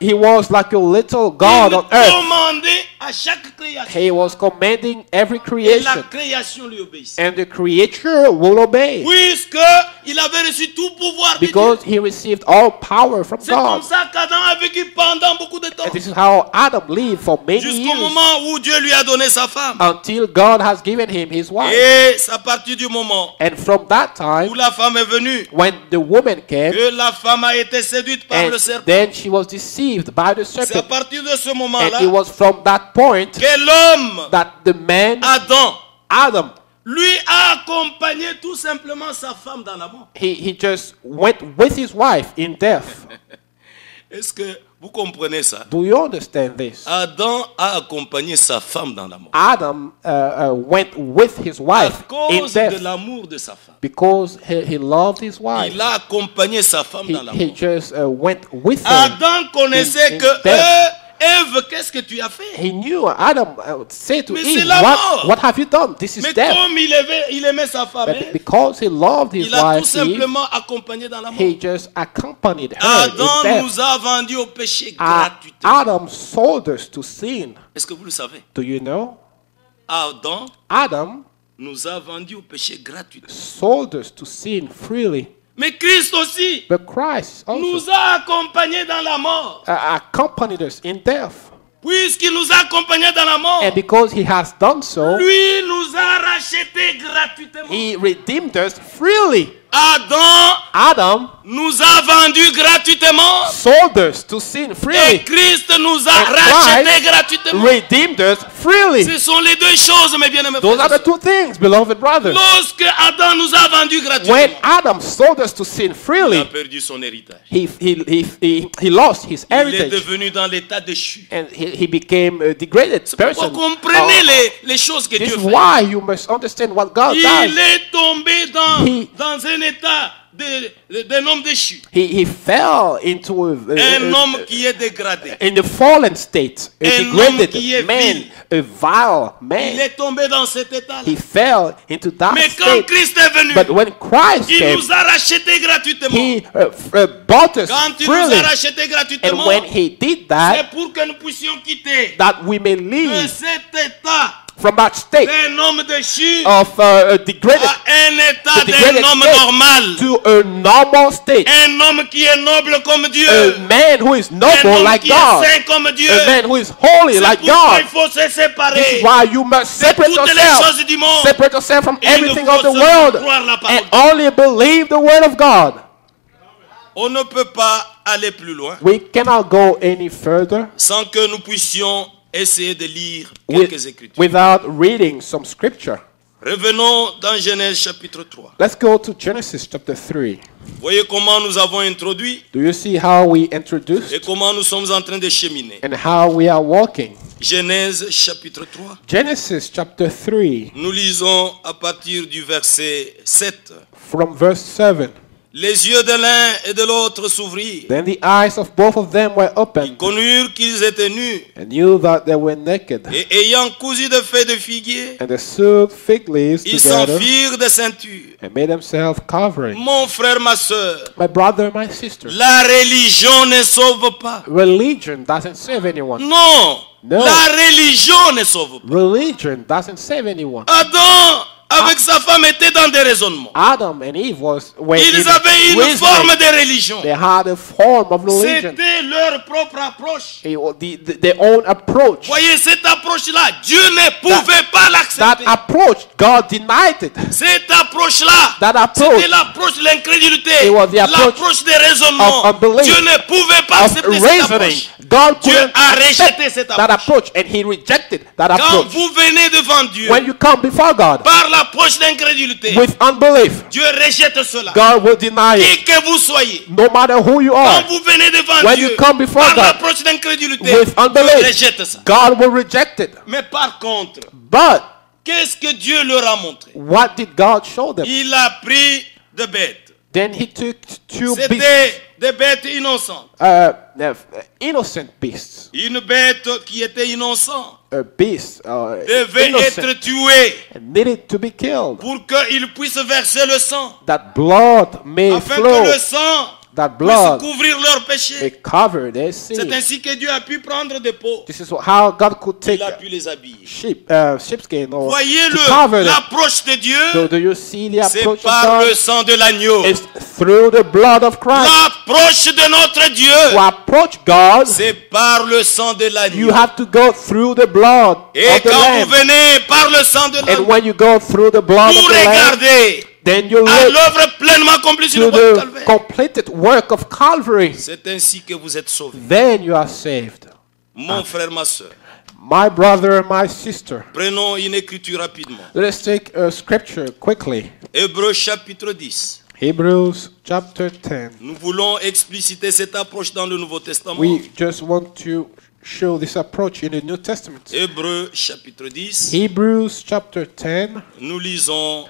He was like a little God on Il earth. commandait à chaque création. He was commanding every Et la creation, création lui obéissait. and the creature will obey Puisque il avait reçu tout pouvoir de Dieu. because he received all power from C'est comme God. ça qu'Adam a vécu pendant beaucoup de temps. And this is how Adam lived for many Jusqu'au years moment où Dieu lui a donné sa femme. until God has given him his wife. Et c'est à partir du moment And from that time, où la femme est venue, when the woman came, que la femme a été séduite par and le serpent. then she was deceived by the C'est à serpent. partir de ce And moment-là it was from that point que l'homme, that the man, Adam, Adam, lui a accompagné tout simplement sa femme dans la mort. he just went with his wife in death. Est-ce que vous comprenez ça? Do you understand this? Adam a accompagné sa femme dans la mort. Adam went with his À wife in cause de death l'amour de sa femme. because he loved his wife. Il a accompagné sa femme dans la He mort. just went with her. Adam connaissait in que death. Ève, qu'est-ce que tu as fait? He knew Adam said to Mais Eve, c'est la mort. what have you done? This is Mais death. comme il aimait sa femme, But because he loved his il a tout wife, Eve, simplement accompagné dans la mort. he just accompanied her in Adam death. nous a vendus au péché gratuitement. Adam sold us to sin. Est-ce que vous le savez? Do you know? Adam Adam nous a vendus au péché gratuitement. sold us to sin freely. Mais Christ aussi But Christ also nous a accompagnés dans la mort. accompanied us in death. Puisqu'il nous a accompagnés dans la mort, And because he has done so, lui nous a rachetés gratuitement. he redeemed us freely. Adam nous a vendus gratuitement. Sold us to sin Et freely. Christ nous a And rachetés Christ gratuitement. redeemed us freely. Ce sont les deux choses, mes bien-aimés Those are frères. the two things, beloved brothers. Lorsque Adam nous a vendus When gratuitement, Adam sold us to sin il a freely, perdu son héritage. he lost his Il est heritage devenu dans l'état déchu. and he became a degraded Pourquoi person. comprenez les choses que This Dieu is fait. why you must understand what God Il does. est tombé dans He- un état d'un homme déchu. He fell into Un homme qui est dégradé. in the fallen state, a Un homme qui est degraded man, vil. a vile Il man. est tombé dans cet état-là. He fell into that Mais quand state. Christ est venu, But when Christ il came, nous a rachetés gratuitement. he bought us Quand il nous freely. a rachetés And gratuitement, when he did that, c'est pour que nous puissions quitter that we may de leave cet état from that state d'un homme déchu of a degraded à un état the degraded d'un homme state normal. to a normal state. Un homme qui est noble comme Dieu. A man who is Un noble homme like qui God. est saint comme Dieu. A man who is holy C'est like pourquoi God. il faut se This séparer is why you must separate toutes les yourself. choses du monde. Separate yourself from Et il everything faut of the seulement world croire la parole. and only believe the word of God. On ne peut pas aller plus loin We cannot go any further sans que nous puissions essayer de lire quelques écritures. without reading some scripture. Revenons dans Genèse chapitre 3. Let's go to Genesis chapter 3. Voyez comment nous avons introduit Do you see how we introduced et comment nous sommes en train de cheminer. and how we are walking? Genèse chapitre 3. Genesis chapter 3 Nous lisons à partir du verset 7. from verse 7. Les yeux de l'un et de l'autre s'ouvrirent. Then the eyes of both of them were Ils opened connurent qu'ils étaient nus. and knew that they were naked. Et ayant cousu de feuilles de figuier, And they sewed fig leaves ils together s'enfirent de ceintures. and made themselves covering. Mon frère, ma soeur, My brother, my sister, la religion ne sauve pas. religion doesn't save anyone. Non, No. la religion ne sauve pas. Religion doesn't save anyone. Adam, avec sa femme, était dans des raisonnements. Adam and Eve were Ils in avaient une reasoning. forme de religion. They had a form of religion. C'était leur propre approche. Their own approach. Voyez, cette approche-là, Dieu ne pouvait pas That l'accepter. approach, God denied it. Cette approche-là, That approach c'était l'approche de l'incrédulité, It was the approach l'approche des raisonnements. of unbelief, Dieu ne pouvait pas Of accepter cette reasoning. approche. God Dieu couldn't a rejeté accept cette that approach and he rejected that Quand approach. vous venez devant Dieu When you come before God par l'approche d'incrédulité, with unbelief, Dieu rejette cela. God will deny Qui it. que vous soyez, No matter who you quand are, vous venez devant when Dieu you come before par God l'approche d'incrédulité, with Dieu unbelief, rejette ça. God will reject it. Mais par contre, But qu'est-ce que Dieu leur a montré? what did God show them? Il a pris des bêtes. Then he took two beasts, C'était des bêtes innocentes. innocent beasts. Une bête qui était innocente A beast devait innocent être tuée and needed to be killed. pour qu'il puisse verser le sang, That blood may afin que flow. le sang That puisse blood couvrir leurs may péchés. cover their C'est sin. ainsi que Dieu a pu prendre des peaux. This is how God could take Il a pu les habiller. sheepskin or Voyez to cover them. l'approche de Dieu, Do you see the c'est approach of par le God? sang de l'agneau. It's through the blood of Christ. L'approche de notre To Dieu, approach God, c'est par le sang de you l'agneau. have to go through the blood Et of the quand vous Lamb. venez par le sang de And l'agneau, when you go through the blood vous of the Lamb, regardez then you à look l'œuvre pleinement accomplie sur to le bois de the Calvaire. completed work of Calvary. C'est ainsi que vous êtes sauvés. Then you are saved. Mon frère, ma soeur, My brother and my sister, prenons une écriture rapidement. let us take a scripture quickly. Hébreux chapitre 10. Hebrews chapter 10. Nous voulons expliciter cette approche dans le Nouveau Testament. We just want to show this approach in the New Testament. Hébreux chapitre 10, Hebrews chapter 10. nous lisons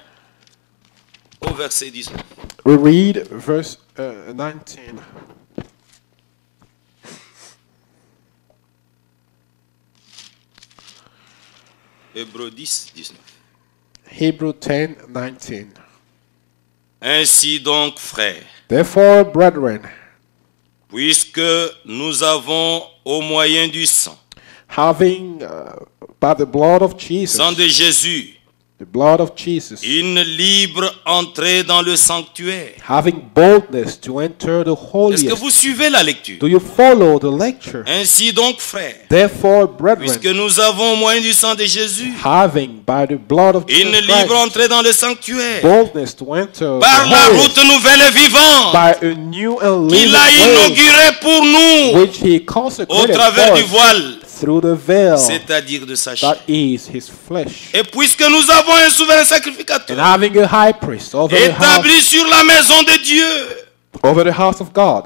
au verset 19. We read verse 19. Hébreux 10, 19. Hebrews 10, 19. Ainsi donc, frères, Therefore, brethren, puisque nous avons au moyen du sang, having by the blood of Jesus, sang de Jésus, the blood of Jesus, une libre entrée dans le sanctuaire. having boldness to enter the Est-ce que holiest. vous suivez la lecture? Do you follow the lecture? Ainsi donc, frères, Therefore, brethren, puisque nous avons au moyen du sang de Jésus having by the blood of une Jesus libre Christ, entrée dans le sanctuaire, boldness to enter par the la holiest, route nouvelle et vivante by a new and qu'il living a way, inaugurée pour nous which he au consecrated travers for du us voile, through the veil, c'est-à-dire de sa chair. that is his flesh. Et puisque nous avons un souverain And sacrificateur having a high priest établi sur la maison de Dieu, over the house of God,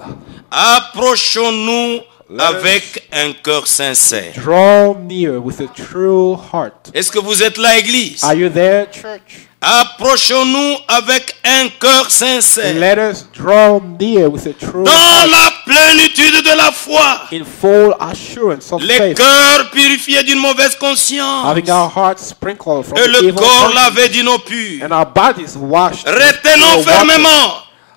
approchons-nous avec un cœur sincère. draw near with a true heart. Est-ce que vous êtes là, Église? Are you there, church? Approchons-nous avec un cœur sincère, Let us draw near with a true dans heart, la plénitude de la foi, in full assurance of les faith, cœurs purifiés d'une mauvaise conscience having our hearts sprinkled from et the le evil corps conscience, lavé d'une eau pure. and our bodies washed with Retenons pure water. fermement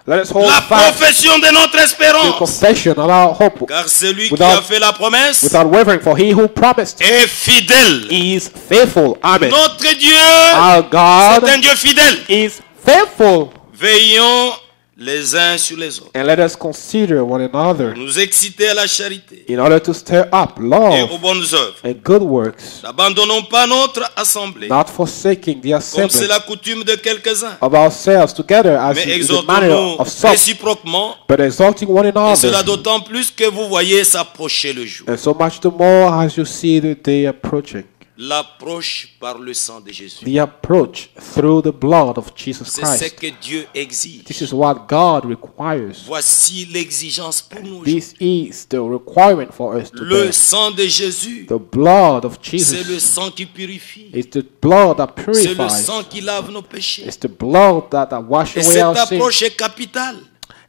Let us hold la fast profession de notre the espérance, confession of our hope car celui qui Without- a fait la promesse without wavering, for he who promised est fidèle. is faithful. Amen. Notre Dieu Our God est un Dieu fidèle. is faithful. Veillons les uns sur les autres, And let us consider one another nous exciter à la charité in order to stir up et aux love bonnes œuvres. and good works, N'abandonnons pas notre assemblée, not forsaking the comme c'est assembly la coutume de quelques-uns, of ourselves together as mais is the manner exhortons-nous of some, réciproquement, but exalting one et cela another, d'autant plus que vous voyez s'approcher le jour. and so much the more as you see the day approaching. L'approche par le sang de Jésus. The approach through the blood of Jesus C'est ce Christ. que Dieu exige. This is what God requires. Voici l'exigence pour nous. This is the requirement for us to Le bear. sang de Jésus, The blood of c'est le Jesus sang qui purifie. is the blood that C'est le purifies. sang qui lave nos péchés. It's the blood that washes Et away cette our sins. approche est capitale.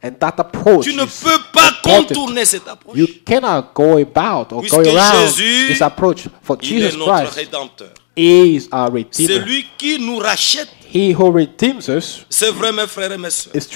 And that approach Tu ne is peux pas important. contourner cette approche. You cannot go about or go Puisque around Jésus, this approach. For Il est Jesus notre Christ rédempteur. is our C'est Redeemer. lui qui nous rachète. He who redeems us C'est vrai, mes frères et mes sœurs. is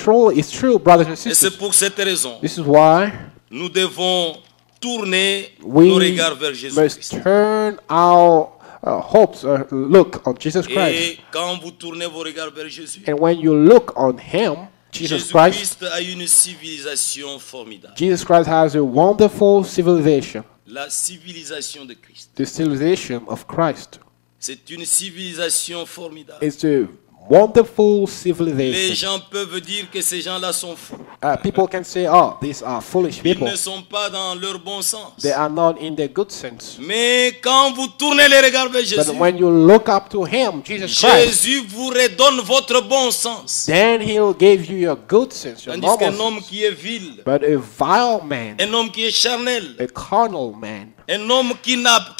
true, brothers and Et c'est sisters. pour cette raison, This is why nous devons tourner we nos regards vers must Jésus-Christ. turn our hopes, look on Jesus Christ. Et quand vous tournez vos regards vers Jésus, And when you look on Him, Jesus Christ, Jésus-Christ a une civilisation formidable. Jesus Christ has a wonderful civilization, La civilisation de Christ. the civilization of Christ. C'est une civilisation formidable. It's a wonderful Les civilization. gens peuvent dire que ces gens-là sont fous. People can say, oh, these are foolish Ils people. ne sont pas dans leur bon sens. They are not in the good sense. Mais quand vous tournez les regards vers Jésus, But when you look up to Him, Jesus Christ, Jésus vous redonne votre bon sens. then He'll give you your good sense, your Tandis normal qu'un homme sense. qui est vil, But a vile man, un homme qui est charnel, a carnal man, un homme qui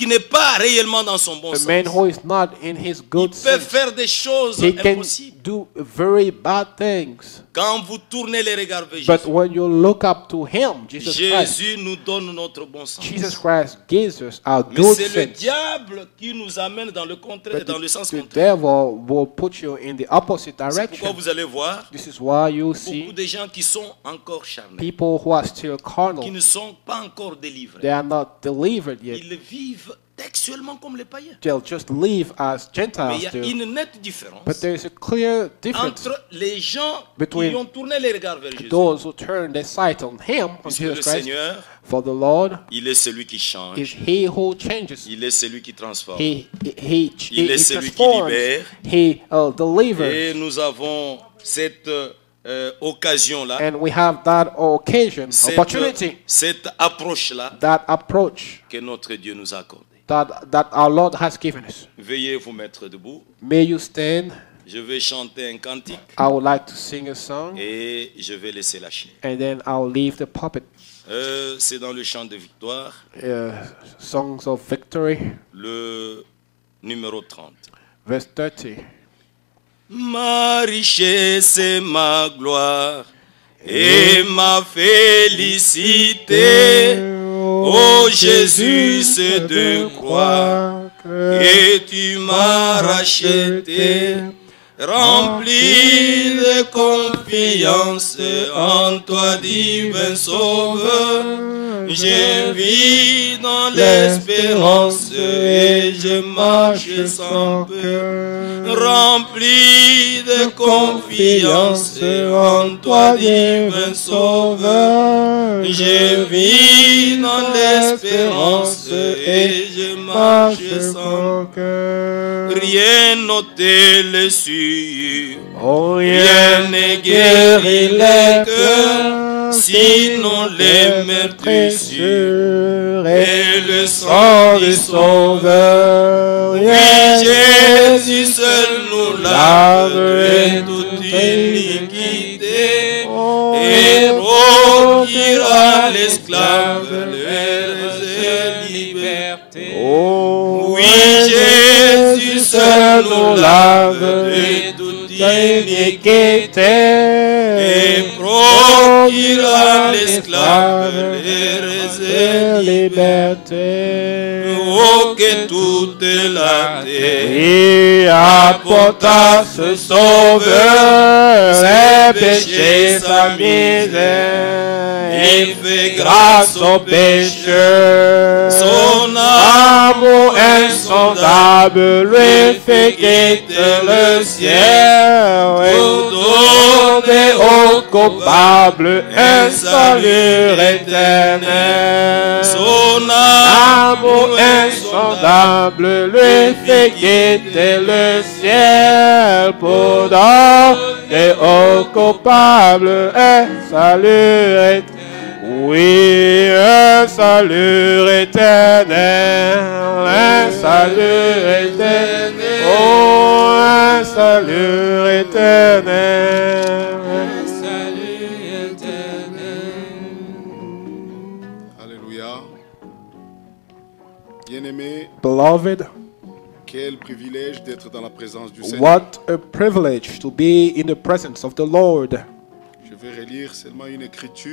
n'est pas réellement dans son bon a sens, man who is not in his good peut sense, faire des choses he can impossibles. do very bad things. Quand vous tournez les regards vers But Jésus, when you look up to Him, Jesus Christ, Jésus nous donne notre bon sens. Jesus Christ gives us our Mais good c'est le sense. diable qui nous amène dans le contraire, But dans le sens the contraire. devil will put you in the opposite C'est pourquoi direction. vous allez voir This is why you beaucoup see de gens qui sont encore charnels, people who are still qui carnal. ne sont pas encore délivrés. They are not delivered yet. Ils vivent textuellement comme les païens. They'll just live as Mais Gentiles il y a do. une nette différence But there is a clear difference entre les gens between qui ont tourné les regards vers Jésus. those who turn their sight on Him, on Puisque Jesus le Christ. Seigneur, For the Lord il est celui qui is change, He who changes. il est celui qui transforme. He est celui qui transforms. libère. He delivers. Et nous avons cette occasion-là, And we have that occasion, opportunity, cette approche-là that approach que notre Dieu nous a accordée. that our Lord has given us. Veuillez vous mettre debout. May you stand. Je vais chanter un cantique I would like to sing a song, et je vais laisser la chair. and then I'll leave the puppet. C'est dans le chant de victoire, Songs of Victory, le numéro 30. verse 30. Ma richesse et ma gloire et ma félicité, ô Jésus, c'est de croire et tu m'as racheté, rempli de confiance en toi, divin Sauveur. Je vis dans l'espérance et je marche sans peur, rempli de confiance en toi, divin Sauveur. Je vis dans l'espérance et je marche sans peur. Rien n'ôte les cieux, rien ne guérit les cœurs, sinon les meurtrissures et le sang du Sauveur. Oui, Jésus seul nous lave de toute iniquité et procure l'esclave leur liberté. Oui, Jésus seul nous lave de toute iniquité et procure à l'esclave leur liberté. Oh, que toute la terre apporte à ce Sauveur ses péchés, sa misère. Il fait grâce aux pécheurs. Son amour insondable lui fait quitter le ciel pour donner aux coupables un salut éternel. Son amour insondable lui fait quitter le ciel pour donner aux coupables un salut éternel. Oui, un salut éternel, un salut éternel, oh, un salut éternel, un salut éternel. Alléluia. Bien-aimés, Beloved, quel privilège d'être dans la présence du Seigneur. what a privilege to be in the presence of the Lord. Je vais relire seulement une écriture.